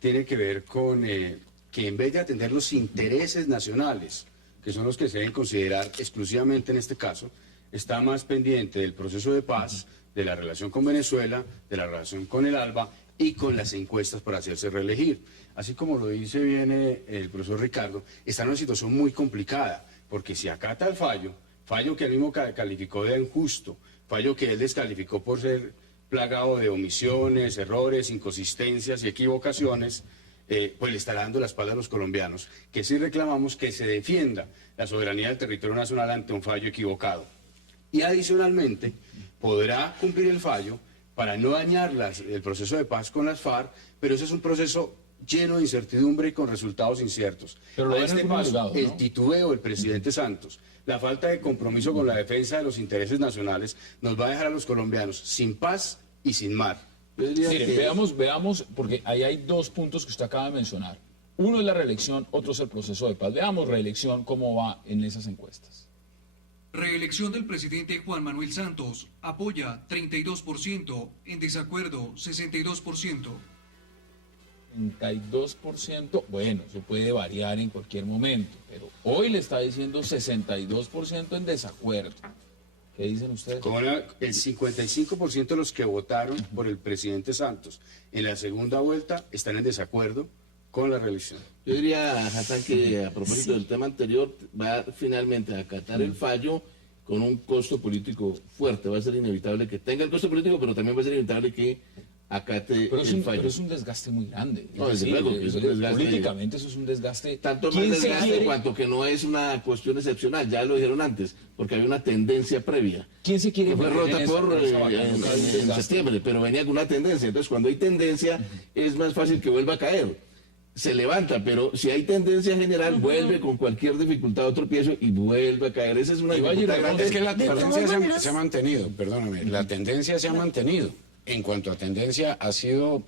tiene que ver con que en vez de atender los intereses nacionales, que son los que se deben considerar exclusivamente en este caso, está más pendiente del proceso de paz, de la relación con Venezuela, de la relación con el ALBA y con las encuestas para hacerse reelegir. Así como lo dice bien el profesor Ricardo, está en una situación muy complicada, porque si acata el fallo que él mismo calificó de injusto, fallo que él descalificó por ser plagado de omisiones, errores, inconsistencias y equivocaciones, pues le estará dando la espalda a los colombianos, que sí reclamamos que se defienda la soberanía del territorio nacional ante un fallo equivocado. Y adicionalmente podrá cumplir el fallo para no dañar el proceso de paz con las FARC, pero ese es un proceso lleno de incertidumbre y con resultados inciertos. Pero lo A dejan este en algún paso, lado, ¿no? el titubeo del presidente Santos, la falta de compromiso con la defensa de los intereses nacionales, nos va a dejar a los colombianos sin paz y sin mar. Yo diría Mire, que- veamos, porque ahí hay dos puntos que usted acaba de mencionar. Uno es la reelección, otro es el proceso de paz. Veamos reelección, cómo va en esas encuestas. Reelección del presidente Juan Manuel Santos. Apoya 32%. En desacuerdo 62%. 32%, bueno, eso puede variar en cualquier momento, pero hoy le está diciendo 62% en desacuerdo. ¿Qué dicen ustedes? Con el 55% de los que votaron por el presidente Santos en la segunda vuelta están en desacuerdo con la reelección. Yo diría, Hassan, que a propósito del tema anterior, va finalmente a acatar el fallo con un costo político fuerte. Va a ser inevitable que tenga el costo político, pero también va a ser inevitable que acate Pero es, el un, fallo. pero es un desgaste muy grande. No, desde luego que es un desgaste. Políticamente eso es un desgaste. Tanto más ¿Quién se desgaste quiere- cuanto que no es una cuestión excepcional, ya lo dijeron antes, porque había una tendencia previa. ¿Quién se quiere Que fue meter en rota esa- por en esa vaina? en Hay un desgaste. septiembre, pero venía con una tendencia. Entonces, cuando hay tendencia, es más fácil que vuelva a caer. Se levanta, pero si hay tendencia general, vuelve con cualquier dificultad o tropiezo y vuelve a caer. Esa es una Y va a dificultad llegar- grande. Es que la De todas tendencia maneras- se ha mantenido, perdóname, la tendencia se ha mantenido. En cuanto a tendencia, ha sido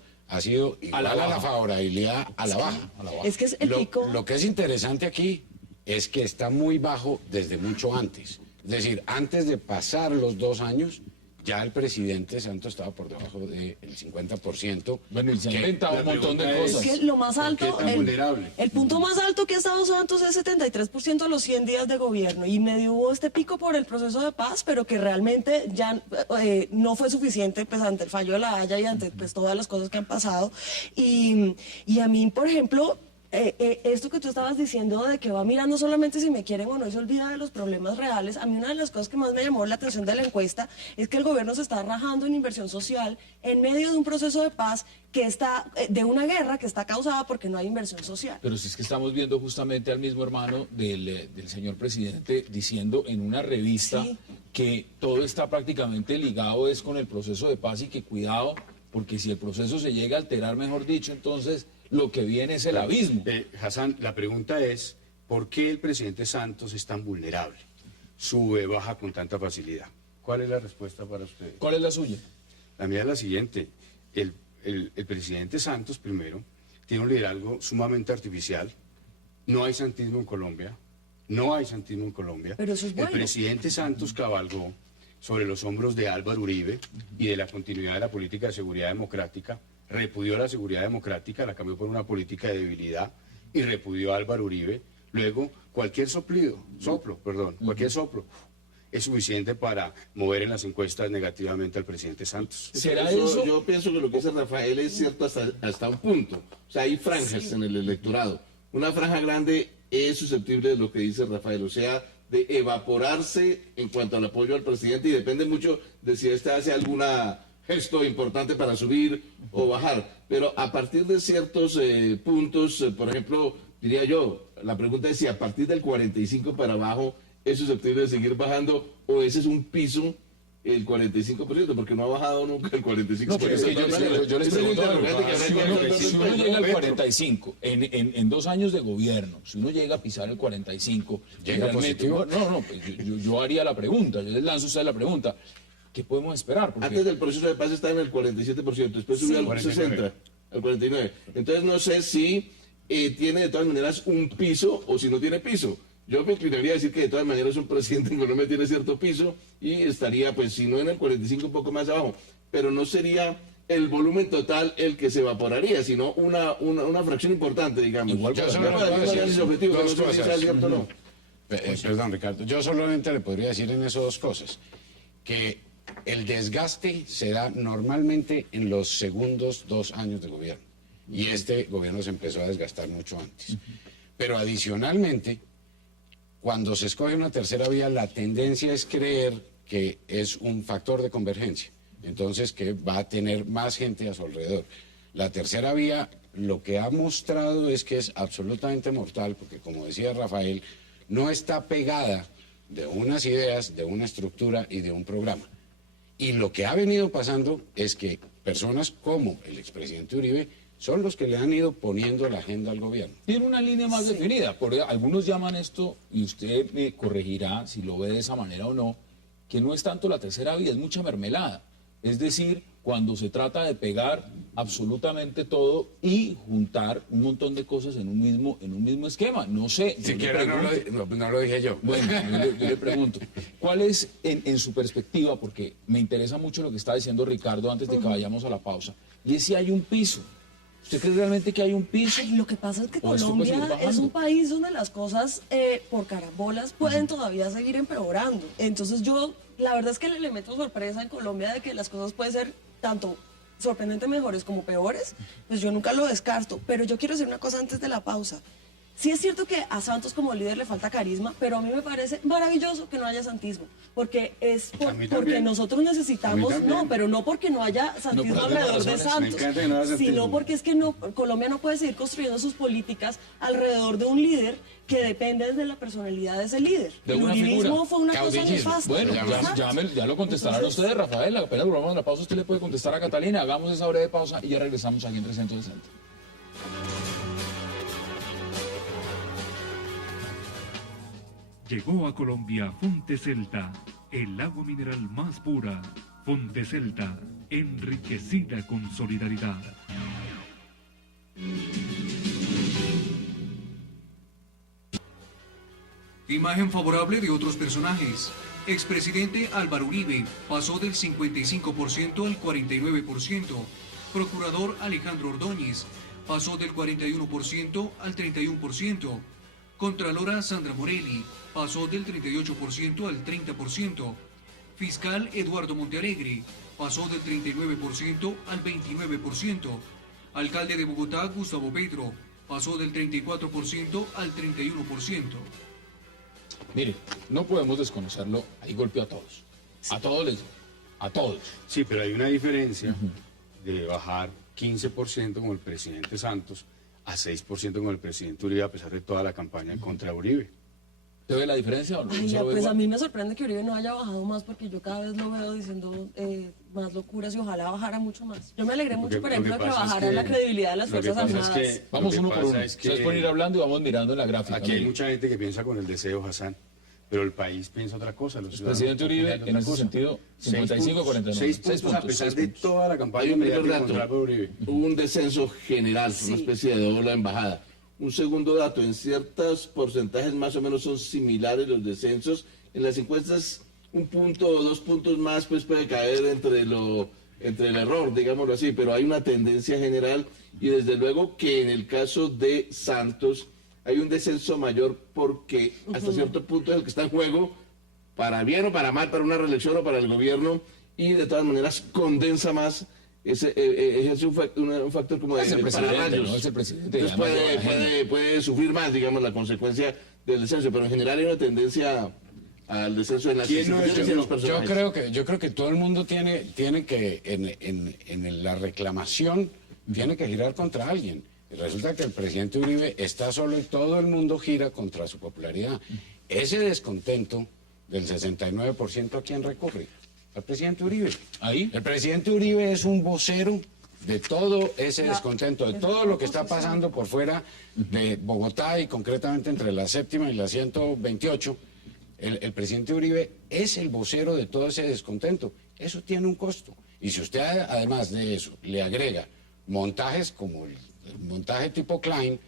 igual a la baja. favorabilidad a la baja. es que es el pico. Lo que es interesante aquí es que está muy bajo desde mucho antes. Es decir, antes de pasar los 2 años, ya el presidente Santos estaba por debajo del 50%. Bueno, y se que inventa la un montón de pregunta es, cosas. Es que lo más ¿Por qué alto, tan vulnerable? el punto más alto que ha estado Santos es 73% a los 100 días de gobierno y medio hubo este pico por el proceso de paz, pero que realmente ya no fue suficiente pues ante el fallo de la Haya y ante pues todas las cosas que han pasado. Y a mí, por ejemplo, esto que tú estabas diciendo de que va mirando solamente si me quieren o no y se olvida de los problemas reales, a mí una de las cosas que más me llamó la atención de la encuesta es que el gobierno se está rajando en inversión social en medio de un proceso de paz que está, de una guerra que está causada porque no hay inversión social. Pero si es que estamos viendo justamente al mismo hermano del señor presidente diciendo en una revista Sí. que todo está prácticamente ligado es con el proceso de paz y que cuidado, porque si el proceso se llega a alterar, mejor dicho, entonces lo que viene es el abismo. Hassan, la pregunta es, ¿por qué el presidente Santos es tan vulnerable? Sube, baja con tanta facilidad. ¿Cuál es la respuesta para ustedes? ¿Cuál es la suya? La mía es la siguiente. El presidente Santos, primero, tiene un liderazgo sumamente artificial. No hay santismo en Colombia. No hay santismo en Colombia. Pero eso es bueno. El presidente Santos cabalgó sobre los hombros de Álvaro Uribe y de la continuidad de la política de seguridad democrática. Repudió la seguridad democrática, la cambió por una política de debilidad y repudió a Álvaro Uribe. Luego, cualquier soplo es suficiente para mover en las encuestas negativamente al presidente Santos. ¿Será eso? Yo pienso que lo que dice Rafael es cierto hasta un punto. O sea, hay franjas en el electorado. Una franja grande es susceptible de lo que dice Rafael, o sea, de evaporarse en cuanto al apoyo al presidente y depende mucho de si éste hace alguna gesto importante para subir o bajar. Pero a partir de ciertos puntos, por ejemplo, diría yo, la pregunta es si a partir del 45 para abajo es susceptible de seguir bajando o ese es un piso, el 45%, porque no ha bajado nunca el 45%. No, pero es que yo les Ese es el pregunto algo. interrogante que habrá que Si uno hacer. llega al 45, en 2 años de gobierno, si uno llega a pisar el 45, ¿Llega realmente- positivo? No, pues yo haría la pregunta, yo les lanzo a ustedes la pregunta. ¿Qué podemos esperar? Porque Antes del proceso de paz estaba en el 47%, después subió al 60%, al 49%. Entonces no sé si tiene de todas maneras un piso o si no tiene piso. Yo me inclinaría a decir que de todas maneras un presidente en Colombia tiene cierto piso y estaría, pues, si no en el 45, un poco más abajo, pero no sería el volumen total el que se evaporaría, sino una fracción importante, digamos. Igual yo solo le puedo decir objetivo, dos que no sé si sea cosas. cierto o no. Perdón, Ricardo, yo solamente le podría decir en eso dos cosas. Que el desgaste se da normalmente en los segundos 2 años de gobierno. Y este gobierno se empezó a desgastar mucho antes. Pero adicionalmente, cuando se escoge una tercera vía, la tendencia es creer que es un factor de convergencia. Entonces, que va a tener más gente a su alrededor. La tercera vía lo que ha mostrado es que es absolutamente mortal, porque como decía Rafael, no está pegada de unas ideas, de una estructura y de un programa. Y lo que ha venido pasando es que personas como el expresidente Uribe son los que le han ido poniendo la agenda al gobierno. Tiene una línea más definida. Algunos llaman esto, y usted me corregirá si lo ve de esa manera o no, que no es tanto la tercera vía, es mucha mermelada. Es decir, cuando se trata de pegar absolutamente todo y juntar un montón de cosas en un mismo esquema. No sé. Siquiera no lo dije yo. Bueno, yo le pregunto, ¿cuál es en su perspectiva? Porque me interesa mucho lo que está diciendo Ricardo antes de que vayamos a la pausa. Y es si hay un piso. ¿Usted cree realmente que hay un piso? Ay, lo que pasa es que ¿O esto puede seguir Colombia es bajando? un país donde las cosas por carambolas pueden todavía seguir empeorando. Entonces la verdad es que el elemento sorpresa en Colombia de que las cosas pueden ser tanto sorprendentes mejores como peores, pues yo nunca lo descarto. Pero yo quiero decir una cosa antes de la pausa. Sí es cierto que a Santos como líder le falta carisma, pero a mí me parece maravilloso que no haya santismo, porque porque nosotros necesitamos, no, pero no porque no haya santismo alrededor de Santos, sino porque es que Colombia no puede seguir construyendo sus políticas alrededor de un líder que depende de la personalidad de ese líder. De El una uribismo figura. fue una cosa Caudillismo. nefasta. Bueno, Exacto. ya lo contestarán ustedes, Rafael. Apenas volvamos a la pausa, usted le puede contestar a Catalina. Hagamos esa breve pausa y ya regresamos aquí en 360. Llegó a Colombia Fonte Celta, el agua mineral más pura. Fonte Celta, enriquecida con solidaridad. Imagen favorable de otros personajes. Expresidente Álvaro Uribe pasó del 55% al 49%. Procurador Alejandro Ordóñez pasó del 41% al 31%. Contralora Sandra Morelli pasó del 38% al 30%. Fiscal Eduardo Montealegre pasó del 39% al 29%. Alcalde de Bogotá Gustavo Petro pasó del 34% al 31%. Mire, no podemos desconocerlo, ahí golpeó a todos. A todos les dio. A todos. Sí, pero hay una diferencia de bajar 15% como el presidente Santos a 6% como el presidente Uribe, a pesar de toda la campaña contra Uribe. ¿Te ve la diferencia o no? Ay, ¿Se ya, lo ve pues igual? a mí me sorprende que Uribe no haya bajado más porque yo cada vez lo veo diciendo más locuras y ojalá bajara mucho más. Yo me alegré mucho, por ejemplo, de que bajara la credibilidad de las Fuerzas Armadas. Vamos uno por uno. Ustedes pueden ir hablando y vamos mirando en la gráfica. Aquí hay Mire. mucha gente que piensa con el deseo, Hassan, pero el país piensa otra cosa. Los El presidente Uribe, en ese sentido, 55-49. 6 puntos a pesar de toda la campaña Hay un primer mediática dato. contra Uribe. Hubo un descenso general, una especie de ola en bajada. Un segundo dato, en ciertos porcentajes más o menos son similares los descensos. En las encuestas, 1 punto o 2 puntos más pues puede caer entre el error, digámoslo así, pero hay una tendencia general y desde luego que en el caso de Santos hay un descenso mayor porque hasta cierto punto es el que está en juego, para bien o para mal, para una reelección o para el gobierno, y de todas maneras condensa más, ejerce un factor como de Es el presidente, pararrayos. ¿no? Es el presidente. Entonces puede sufrir más, digamos, la consecuencia del descenso, pero en general hay una tendencia al descenso en las instituciones y en los personajes. Yo creo que todo el mundo tiene que, en la reclamación, tiene que girar contra alguien. Y resulta que el presidente Uribe está solo y todo el mundo gira contra su popularidad. Ese descontento del 69%, ¿a quién recurre? Al presidente Uribe. Ahí. El presidente Uribe es un vocero de todo ese descontento, de todo lo que está pasando por fuera de Bogotá y concretamente entre la 7ª y la 128. El presidente Uribe es el vocero de todo ese descontento. Eso tiene un costo. Y si usted además de eso le agrega montajes como el montaje tipo Klein,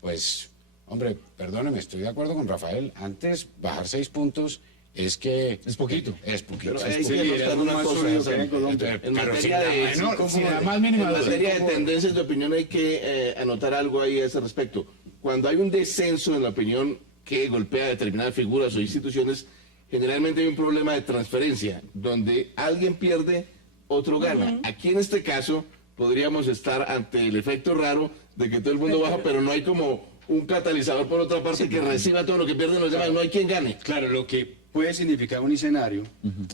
pues, hombre, perdóneme, estoy de acuerdo con Rafael. Antes, bajar 6 puntos es que... Es poquito. Es poquito. Pero hay que anotar una cosa, en materia de tendencias de opinión hay que anotar algo ahí a ese respecto. Cuando hay un descenso en la opinión que golpea a determinadas figuras o instituciones, generalmente hay un problema de transferencia, donde alguien pierde, otro gana. Aquí en este caso podríamos estar ante el efecto raro de que todo el mundo baja, pero no hay como un catalizador por otra parte que reciba todo lo que pierden los demás, no hay quien gane. Claro, lo que puede significar un escenario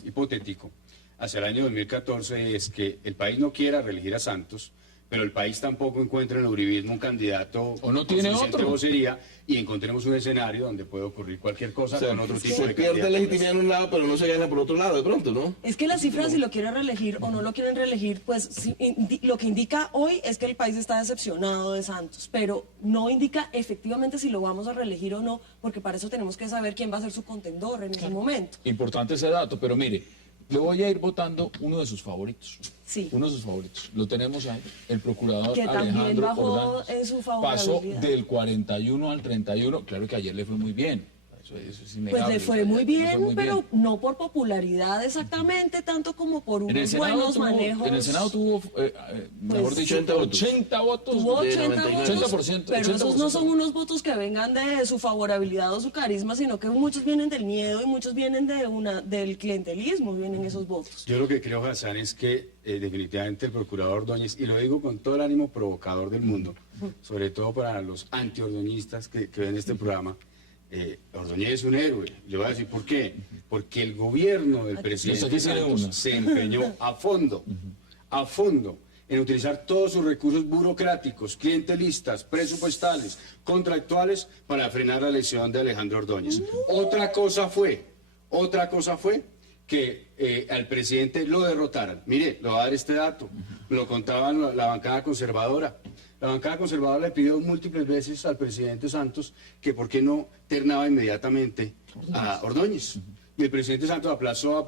hipotético hacia el año 2014 es que el país no quiera reelegir a Santos, pero el país tampoco encuentra en el uribismo un candidato o no tiene otro vocería, y encontremos un escenario donde puede ocurrir cualquier cosa con otro tipo de se pierde legitimidad en un lado, pero no se gana por otro lado de pronto, ¿no? Es que las cifras, si lo quieren reelegir o no lo quieren reelegir, pues lo que indica hoy es que el país está decepcionado de Santos, pero no indica efectivamente si lo vamos a reelegir o no, porque para eso tenemos que saber quién va a ser su contendor en ese momento. Importante ese dato, pero mire, le voy a ir votando uno de sus favoritos. Sí. Uno de sus favoritos. Lo tenemos ahí, el procurador que Alejandro también bajó Ordóñez. en su Pasó favorabilidad. del 41 al 31. Claro que ayer le fue muy bien. Eso es innegable. Pues le fue muy bien, pero no por popularidad exactamente, tanto como por unos buenos manejos. En el Senado tuvo, mejor dicho, 80 votos. Tuvo 80 votos, 80%, pero 80%. esos no son unos votos que vengan de su favorabilidad o su carisma, sino que muchos vienen del miedo y muchos vienen del clientelismo, vienen esos votos. Yo lo que creo, Hassan, es que definitivamente el procurador Ordóñez, y lo digo con todo el ánimo provocador del mundo, sobre todo para los anti-ordoñistas que ven este programa, Ordóñez es un héroe. Le voy a decir por qué. Porque el gobierno del presidente Santos se empeñó a fondo en utilizar todos sus recursos burocráticos, clientelistas, presupuestales, contractuales para frenar la elección de Alejandro Ordóñez. Otra cosa fue que al presidente lo derrotaran. Mire, le voy a dar este dato, lo contaban la bancada conservadora. La bancada conservadora le pidió múltiples veces al presidente Santos que por qué no ternaba inmediatamente a Ordóñez. Y el presidente Santos aplazó,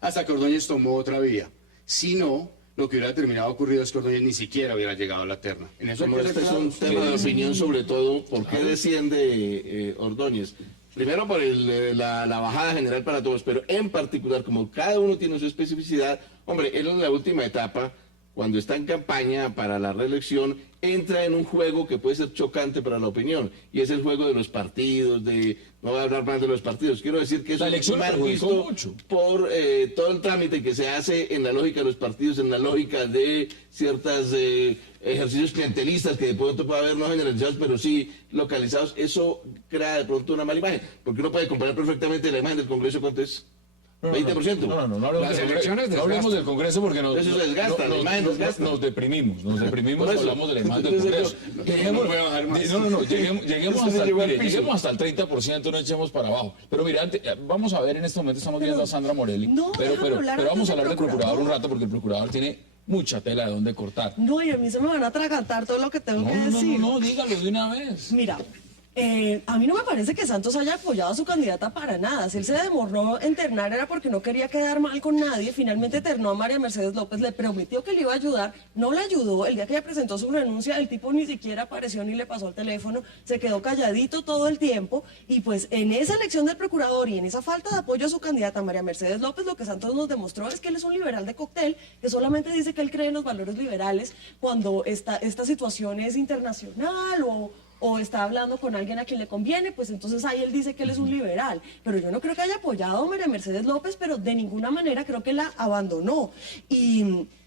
hasta que Ordóñez tomó otra vía. Si no, lo que hubiera terminado ocurrido es que Ordóñez ni siquiera hubiera llegado a la terna. En eso como este es un tema de opinión, sobre todo, ¿por qué desciende Ordóñez? Primero por la bajada general para todos, pero en particular, como cada uno tiene su especificidad, hombre, él en la última etapa, cuando está en campaña para la reelección, entra en un juego que puede ser chocante para la opinión, y es el juego de los partidos, no voy a hablar más de los partidos, quiero decir que eso es mal visto por todo el trámite que se hace en la lógica de los partidos, en la lógica de ciertos ejercicios clientelistas que de pronto puede haber no generalizados, pero sí localizados. Eso crea de pronto una mala imagen, porque uno puede comparar perfectamente la imagen del Congreso con 20%. No hablemos del Congreso porque nos deprimimos cuando hablamos de la imagen del Congreso. Lleguemos hasta el 30%, no echemos para abajo. Pero mira, vamos a ver, en este momento estamos viendo a Sandra Morelli, pero vamos a hablar del procurador un rato, porque el procurador tiene mucha tela de dónde cortar. No, y a mí se me van a atragantar todo lo que tengo que decir. No, dígalo de una vez. Mira, a mí no me parece que Santos haya apoyado a su candidata para nada. Si él se demoró en ternar era porque no quería quedar mal con nadie. Finalmente ternó a María Mercedes López, le prometió que le iba a ayudar, no le ayudó. El día que ella presentó su renuncia, el tipo ni siquiera apareció ni le pasó el teléfono, se quedó calladito todo el tiempo. Y pues en esa elección del procurador y en esa falta de apoyo a su candidata María Mercedes López, lo que Santos nos demostró es que él es un liberal de cóctel, que solamente dice que él cree en los valores liberales cuando esta situación es internacional o está hablando con alguien a quien le conviene, pues entonces ahí él dice que él es un liberal. Pero yo no creo que haya apoyado a María Mercedes López, pero de ninguna manera creo que la abandonó.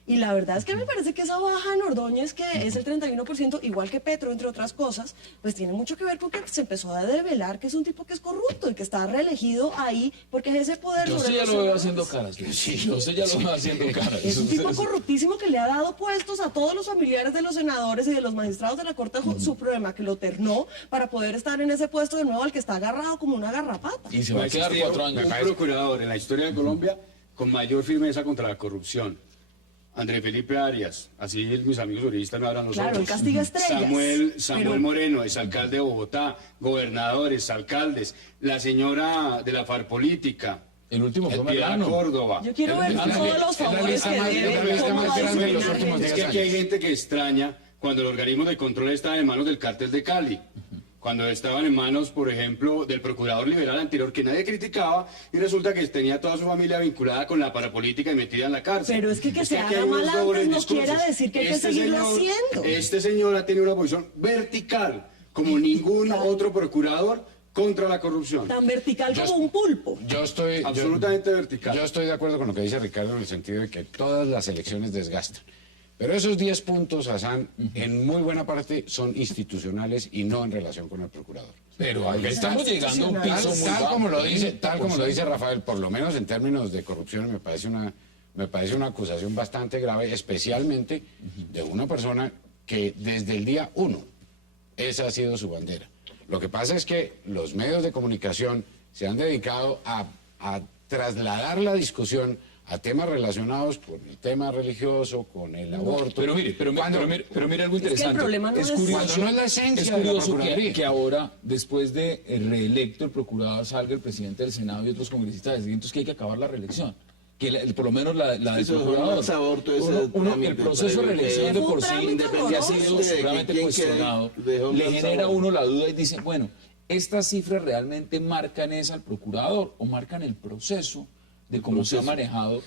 Y la verdad es que me parece que esa baja en Ordóñez, que es el 31%, igual que Petro, entre otras cosas, pues tiene mucho que ver con que se empezó a develar que es un tipo que es corrupto y que está reelegido ahí porque es ese poder. Yo sí ya lo veo haciendo caras. Yo sí ya lo veo haciendo caras. Es un tipo corruptísimo que le ha dado puestos a todos los familiares de los senadores y de los magistrados de la Corte Suprema, que lo ternó para poder estar en ese puesto de nuevo al que está agarrado como una garrapata. Y se va a quedar 4 años. Un procurador en la historia de Colombia con mayor firmeza contra la corrupción. André Felipe Arias, así mis amigos juristas me abran los ojos. Claro, el castiga estrellas. Samuel Moreno, exalcalde de Bogotá, gobernadores, alcaldes, la señora de la FARC política. El último fue Piedad Córdoba. Yo quiero ver todos los favores que debe. Es que aquí hay gente que extraña cuando los organismos de control estaban en manos del cártel de Cali, cuando estaban en manos, por ejemplo, del procurador liberal anterior que nadie criticaba y resulta que tenía toda su familia vinculada con la parapolítica y metida en la cárcel. Pero es que se aquí haga hay unos mal antes dobles no discursos. quiere decir que hay que seguirlo haciendo. Este señor ha tenido una posición vertical, como ningún otro procurador, contra la corrupción. Tan vertical como un pulpo. Yo estoy absolutamente vertical. Yo estoy de acuerdo con lo que dice Ricardo en el sentido de que todas las elecciones desgastan. Pero esos 10 puntos, Hassan, en muy buena parte son institucionales y no en relación con el procurador. Pero estamos llegando a un piso muy bajo. Tal como lo dice Rafael, por lo menos en términos de corrupción me parece una acusación bastante grave, especialmente de una persona que desde el día 1 esa ha sido su bandera. Lo que pasa es que los medios de comunicación se han dedicado a trasladar la discusión a temas relacionados con el tema religioso, con el aborto. Pero mire algo interesante. Es curioso, no es la esencia es curioso de la Procuraduría. que ahora, después de reelecto el procurador, salga el presidente del Senado y otros congresistas distintos que hay que acabar la reelección. Que por lo menos la del procurador. El proceso de reelección de por sí que ha sido seguramente cuestionado, le genera a uno la duda y dice, bueno, ¿estas cifras realmente marcan al procurador o marcan el proceso de cómo se ha manejado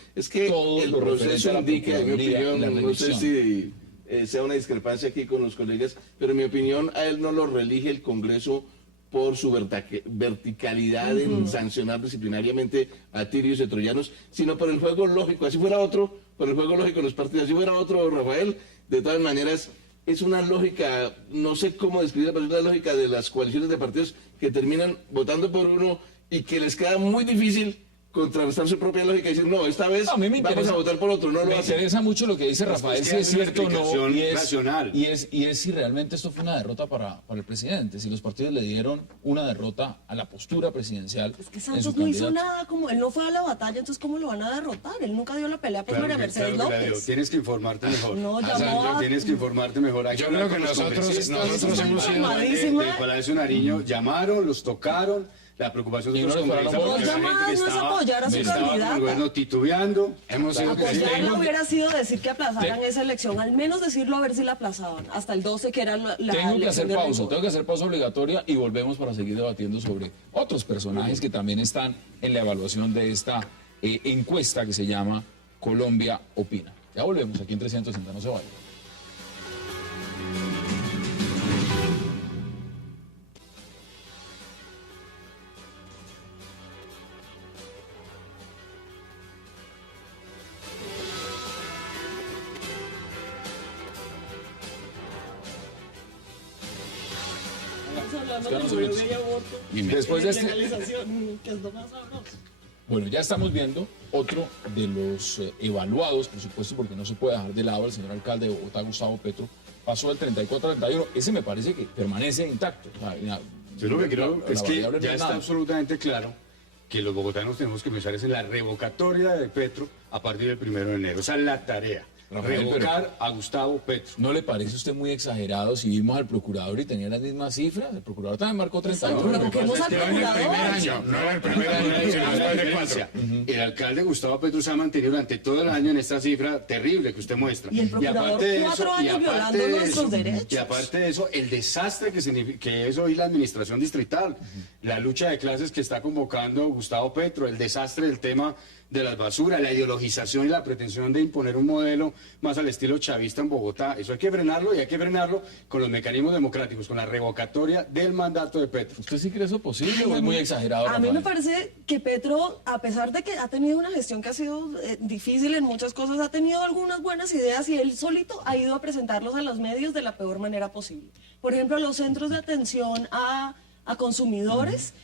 todo el lo proceso referente a la indica, en mi Procuraduría y la opinión, no sé reelección? si sea una discrepancia aquí con los colegas, pero en mi opinión a él no lo reelige el Congreso por su verticalidad en sancionar disciplinariamente a tirios y troyanos, sino por el juego lógico. Así fuera otro, por el juego lógico de los partidos, así fuera otro, Rafael, de todas maneras, es una lógica, no sé cómo describirla, pero es una lógica de las coaliciones de partidos que terminan votando por uno y que les queda muy difícil contrarrestar su propia lógica y decir, no, esta vez vamos a votar por otro. No me interesa mucho lo que dice Rafael, si es cierto o no, y es si realmente esto fue una derrota para el presidente, si los partidos le dieron una derrota a la postura presidencial. Es que Santos no hizo nada, como él no fue a la batalla, entonces ¿cómo lo van a derrotar? Él nunca dio la pelea por María Mercedes López. Tienes que informarte mejor. No, llamó tienes que informarte mejor. Yo creo que nosotros hemos sido... Palacio Nariño llamaron, los tocaron. La preocupación de los congresistas apoyar a su candidato. El gobierno titubeando. Apoyarla hubiera sido decir que aplazaran esa elección, al menos decirlo a ver si la aplazaban, hasta el 12 que era la Tengo que hacer pausa obligatoria y volvemos para seguir debatiendo sobre otros personajes que también están en la evaluación de esta encuesta que se llama Colombia Opina. Ya volvemos aquí en 360, no se vayan. Después de Bueno, ya estamos viendo otro de los evaluados, por supuesto, porque no se puede dejar de lado al señor alcalde de Bogotá, Gustavo Petro, pasó del 34 al 31, ese me parece que permanece intacto. Yo lo que creo es que ya está absolutamente claro que los bogotanos tenemos que pensar en la revocatoria de Petro a partir del 1 de enero. Esa es la tarea. Revocar a Gustavo Petro. ¿No le parece usted muy exagerado si vimos al procurador y tenía las mismas cifras? El procurador también marcó 31. Revoquemos al procurador. No era el primer año. El alcalde Gustavo Petro se ha mantenido durante todo el año en esta cifra terrible que usted muestra. Y el procurador 4 años violando nuestros derechos. Y aparte de eso, el desastre que es hoy la administración distrital, la lucha de clases que está convocando Gustavo Petro, el desastre del tema de las basuras, la ideologización y la pretensión de imponer un modelo más al estilo chavista en Bogotá. Eso hay que frenarlo y hay que frenarlo con los mecanismos democráticos, con la revocatoria del mandato de Petro. ¿Usted sí cree eso posible o es muy exagerado? A mí me parece que Petro, a pesar de que ha tenido una gestión que ha sido difícil en muchas cosas, ha tenido algunas buenas ideas y él solito ha ido a presentarlos a los medios de la peor manera posible. Por ejemplo, los centros de atención a consumidores.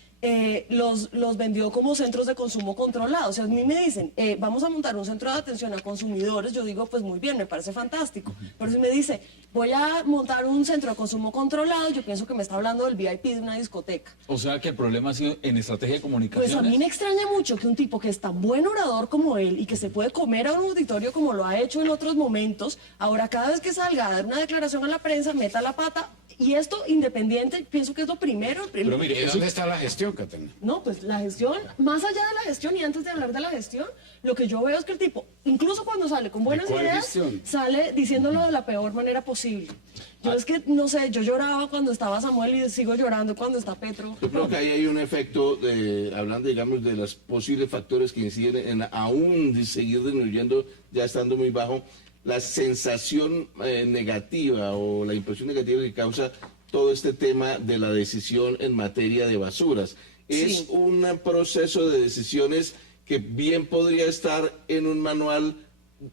Los vendió como centros de consumo controlados. O sea, a mí me dicen, vamos a montar un centro de atención a consumidores, yo digo, pues muy bien, me parece fantástico. Pero si me dice, voy a montar un centro de consumo controlado, yo pienso que me está hablando del VIP de una discoteca. O sea, que el problema ha sido en estrategia de comunicación. Pues a mí me extraña mucho que un tipo que es tan buen orador como él y que se puede comer a un auditorio como lo ha hecho en otros momentos, ahora cada vez que salga a dar una declaración a la prensa, meta la pata Y esto, independiente, pienso que es lo primero. Pero mire, ¿dónde está la gestión, Catalina? No, pues la gestión, más allá de la gestión y antes de hablar de la gestión, lo que yo veo es que el tipo, incluso cuando sale con buenas ideas, gestión? sale diciéndolo de la peor manera posible. Yo es que, no sé, yo lloraba cuando estaba Samuel y sigo llorando cuando está Petro. Yo creo que ahí hay un efecto, hablando, digamos, de los posibles factores que inciden en aún seguir disminuyendo, ya estando muy bajo, la sensación negativa o la impresión negativa que causa todo este tema de la decisión en materia de basuras. Es Sí. un proceso de decisiones que bien podría estar en un manual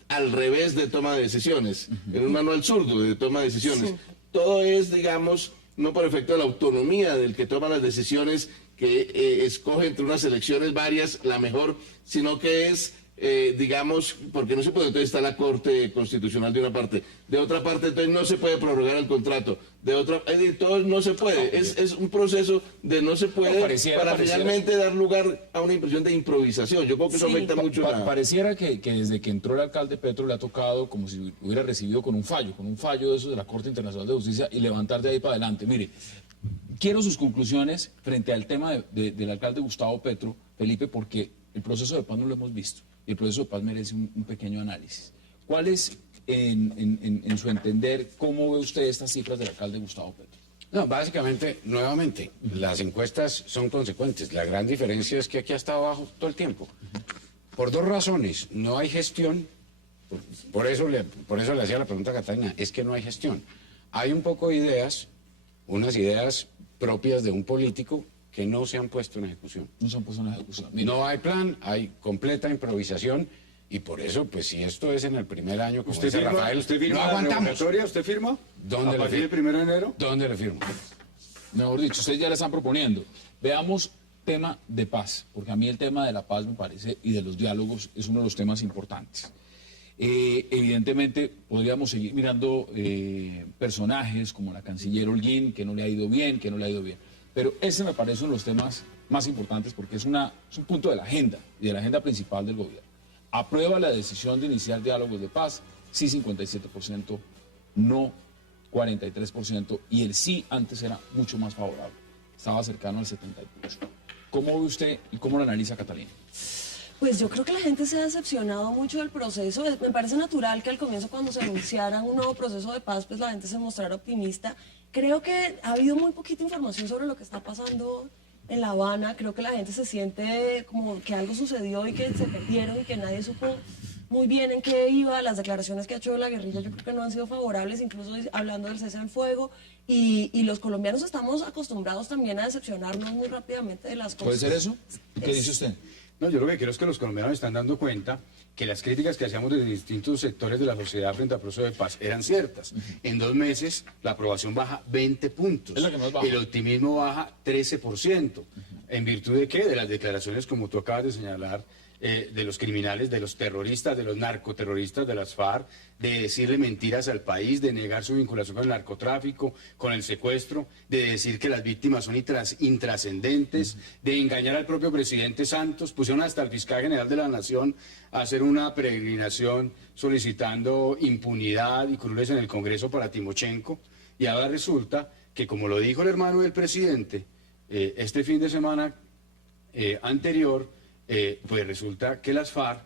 al revés de toma de decisiones, en un manual zurdo de toma de decisiones. Sí. Todo es, digamos, no por efecto de la autonomía del que toma las decisiones, que escoge entre unas elecciones varias la mejor, sino que es, digamos, porque no se puede, entonces está la Corte Constitucional de una parte, de otra parte entonces no se puede prorrogar el contrato, de otra, todo no se puede, es un proceso de no se puede para finalmente dar lugar a una impresión de improvisación. Yo creo que eso Sí. afecta mucho la... Pareciera que desde que entró el alcalde Petro le ha tocado como si hubiera recibido con un fallo de eso de la Corte Internacional de Justicia y levantar de ahí para adelante. Mire, quiero sus conclusiones frente al tema del alcalde Gustavo Petro, Felipe, porque el proceso de paz no lo hemos visto y el proceso de paz merece un pequeño análisis. ¿Cuál es, en su entender, cómo ve usted estas cifras del alcalde Gustavo Petro? No, básicamente, nuevamente, las encuestas son consecuentes. La gran diferencia es que aquí ha estado abajo todo el tiempo. Por dos razones. No hay gestión. Por eso le hacía la pregunta a Catalina. Es que no hay gestión. Hay un poco de ideas, unas ideas propias de un político que no se han puesto en ejecución. No se han puesto en ejecución. Mire, No hay plan, hay completa improvisación. Y por eso, pues si esto es en el primer año, como dice Rafael, ¿Usted firma no la aguantamos. revocatoria? ¿Usted firma? ¿Dónde ¿A le partir firmo? del 1 de enero? ¿Dónde le firmo? mejor dicho, ustedes ya le están proponiendo. Veamos tema de paz, porque a mí el tema de la paz me parece, y de los diálogos, es uno de los temas importantes. Evidentemente podríamos seguir mirando personajes como la canciller Holguín, que no le ha ido bien, pero ese me parece uno de los temas más importantes porque es un punto de la agenda y de la agenda principal del gobierno. Aprueba la decisión de iniciar diálogos de paz, sí 57%, no 43%, y el sí antes era mucho más favorable, estaba cercano al 70%. ¿Cómo ve usted y cómo lo analiza Catalina? Pues yo creo que la gente se ha decepcionado mucho del proceso. Me parece natural que al comienzo, cuando se anunciara un nuevo proceso de paz, pues la gente se mostrara optimista. Creo que ha habido muy poquita información sobre lo que está pasando en La Habana. Creo que la gente se siente como que algo sucedió y que se perdieron y que nadie supo muy bien en qué iba. Las declaraciones que ha hecho la guerrilla yo creo que no han sido favorables, incluso hablando del cese al fuego. Y los colombianos estamos acostumbrados también a decepcionarnos muy rápidamente de las cosas. ¿Puede ser eso? ¿Qué dice usted? No, yo lo que quiero es que los colombianos están dando cuenta que las críticas que hacíamos de distintos sectores de la sociedad frente al proceso de paz eran ciertas. En 2 meses la aprobación baja 20 puntos. Es la que más baja. El optimismo baja 13%. ¿En virtud de qué? De las declaraciones, como tú acabas de señalar, de los criminales, de los terroristas, de los narcoterroristas, de las FARC, de decirle mentiras al país, de negar su vinculación con el narcotráfico, con el secuestro, de decir que las víctimas son intrascendentes, de engañar al propio presidente Santos. Pusieron hasta al fiscal general de la Nación a hacer una peregrinación solicitando impunidad y curules en el Congreso para Timochenko. Y ahora resulta que, como lo dijo el hermano del presidente, este fin de semana anterior, pues resulta que las FARC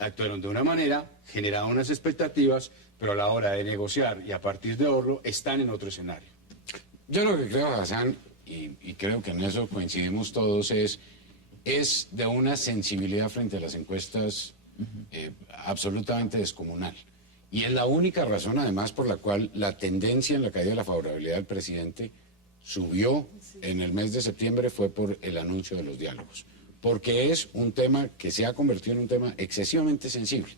actuaron de una manera, generaron unas expectativas, pero a la hora de negociar y a partir de Orlo están en otro escenario. Yo lo que creo, Hassan, y creo que en eso coincidimos todos, es de una sensibilidad frente a las encuestas absolutamente descomunal. Y es la única razón, además, por la cual la tendencia en la caída de la favorabilidad del presidente subió en el mes de septiembre fue por el anuncio de los diálogos. Porque es un tema que se ha convertido en un tema excesivamente sensible.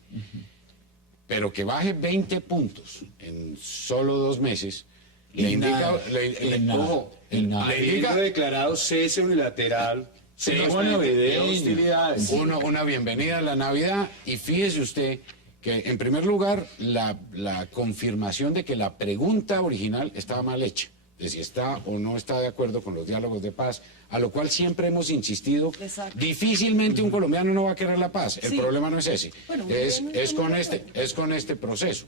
Pero que baje 20 puntos en solo 2 meses, le indica... Le indica declarado cese unilateral, cese de hostilidades. Una bienvenida a la Navidad, y fíjese usted que, en primer lugar, la confirmación de que la pregunta original estaba mal hecha, de si está o no está de acuerdo con los diálogos de paz, a lo cual siempre hemos insistido. Exacto. Difícilmente un colombiano no va a querer la paz. El Sí. problema no es ese, Bueno, es con este proceso.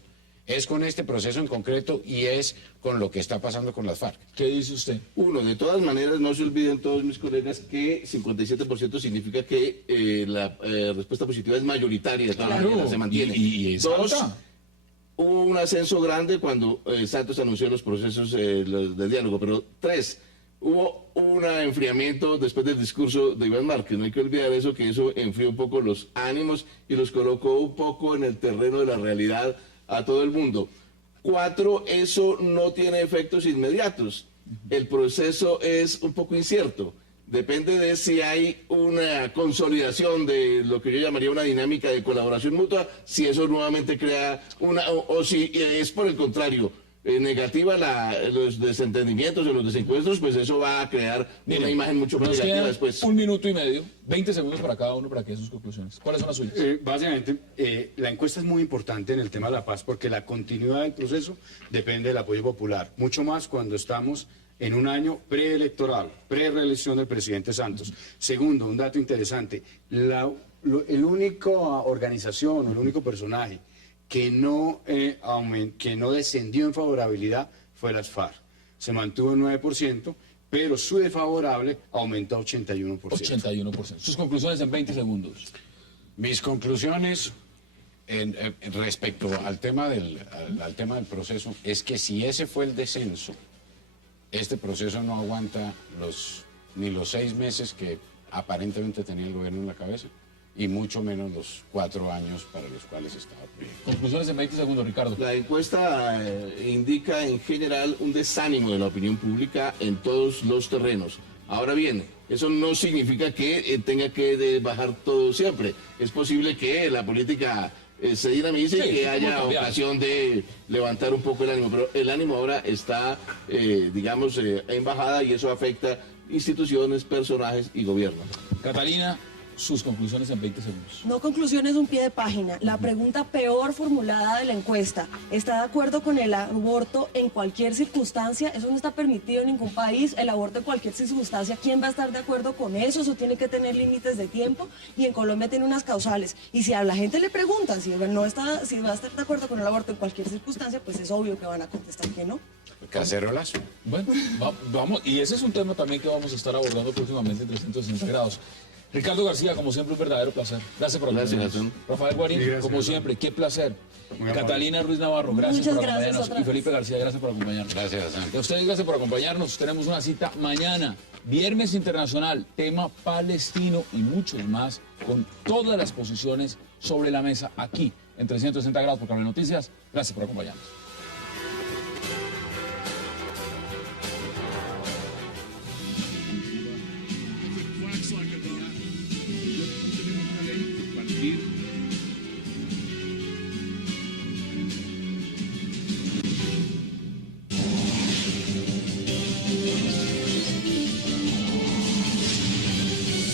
es con este proceso en concreto y es con lo que está pasando con las FARC. ¿Qué dice usted? Uno, de todas maneras, no se olviden todos mis colegas que 57% significa que la respuesta positiva es mayoritaria, de todas maneras, se mantiene. Y es Dos, alta. hubo un ascenso grande cuando Santos anunció los procesos de diálogo, pero 3, hubo un enfriamiento después del discurso de Iván Márquez. No hay que olvidar eso, que eso enfrió un poco los ánimos y los colocó un poco en el terreno de la realidad a todo el mundo. 4, eso no tiene efectos inmediatos. El proceso es un poco incierto. Depende de si hay una consolidación de lo que yo llamaría una dinámica de colaboración mutua, si eso nuevamente crea o si es por el contrario, negativa los desentendimientos o los desencuentros, pues eso va a crear una imagen mucho más negativa después. 1 minuto y medio, 20 segundos para cada uno para que den sus conclusiones. ¿Cuáles son las suyas? Básicamente, la encuesta es muy importante en el tema de la paz porque la continuidad del proceso depende del apoyo popular, mucho más cuando estamos en un año preelectoral, prereelección del presidente Santos. Segundo, un dato interesante, el único organización o el único personaje que no descendió en favorabilidad fue las FARC. Se mantuvo en 9%, pero su desfavorable aumentó a 81%. 81%. Sus conclusiones en 20 segundos. Mis conclusiones respecto al tema del proceso es que si ese fue el descenso, este proceso no aguanta ni los 6 meses que aparentemente tenía el gobierno en la cabeza, y mucho menos los 4 años para los cuales estaba previsto. Conclusiones en 20 segundos, Ricardo. La encuesta indica en general un desánimo de la opinión pública en todos los terrenos. Ahora bien, eso no significa que tenga que bajar todo siempre. Es posible que la política se dinamice y que haya ocasión de levantar un poco el ánimo, pero el ánimo ahora está, en bajada y eso afecta instituciones, personajes y gobierno. Catalina, sus conclusiones en 20 segundos. No conclusiones, un pie de página. La pregunta peor formulada de la encuesta: ¿está de acuerdo con el aborto en cualquier circunstancia? Eso no está permitido en ningún país, el aborto en cualquier circunstancia. ¿Quién va a estar de acuerdo con eso? Eso tiene que tener límites de tiempo y en Colombia tiene unas causales. Y si a la gente le preguntan si va a estar de acuerdo con el aborto en cualquier circunstancia, pues es obvio que van a contestar que no. Cacerolazo. Bueno, vamos, y ese es un tema también que vamos a estar abordando próximamente en 360 grados. Ricardo García, como siempre, un verdadero placer. Gracias por acompañarnos. Rafael Guarín, como siempre, qué placer. Catalina Ruiz Navarro, gracias por acompañarnos. Y Felipe García, gracias por acompañarnos. Gracias, Hassan. Y a ustedes, gracias por acompañarnos. Tenemos una cita mañana, Viernes Internacional, tema palestino y mucho más, con todas las posiciones sobre la mesa aquí, en 360 grados por Cable Noticias. Gracias por acompañarnos.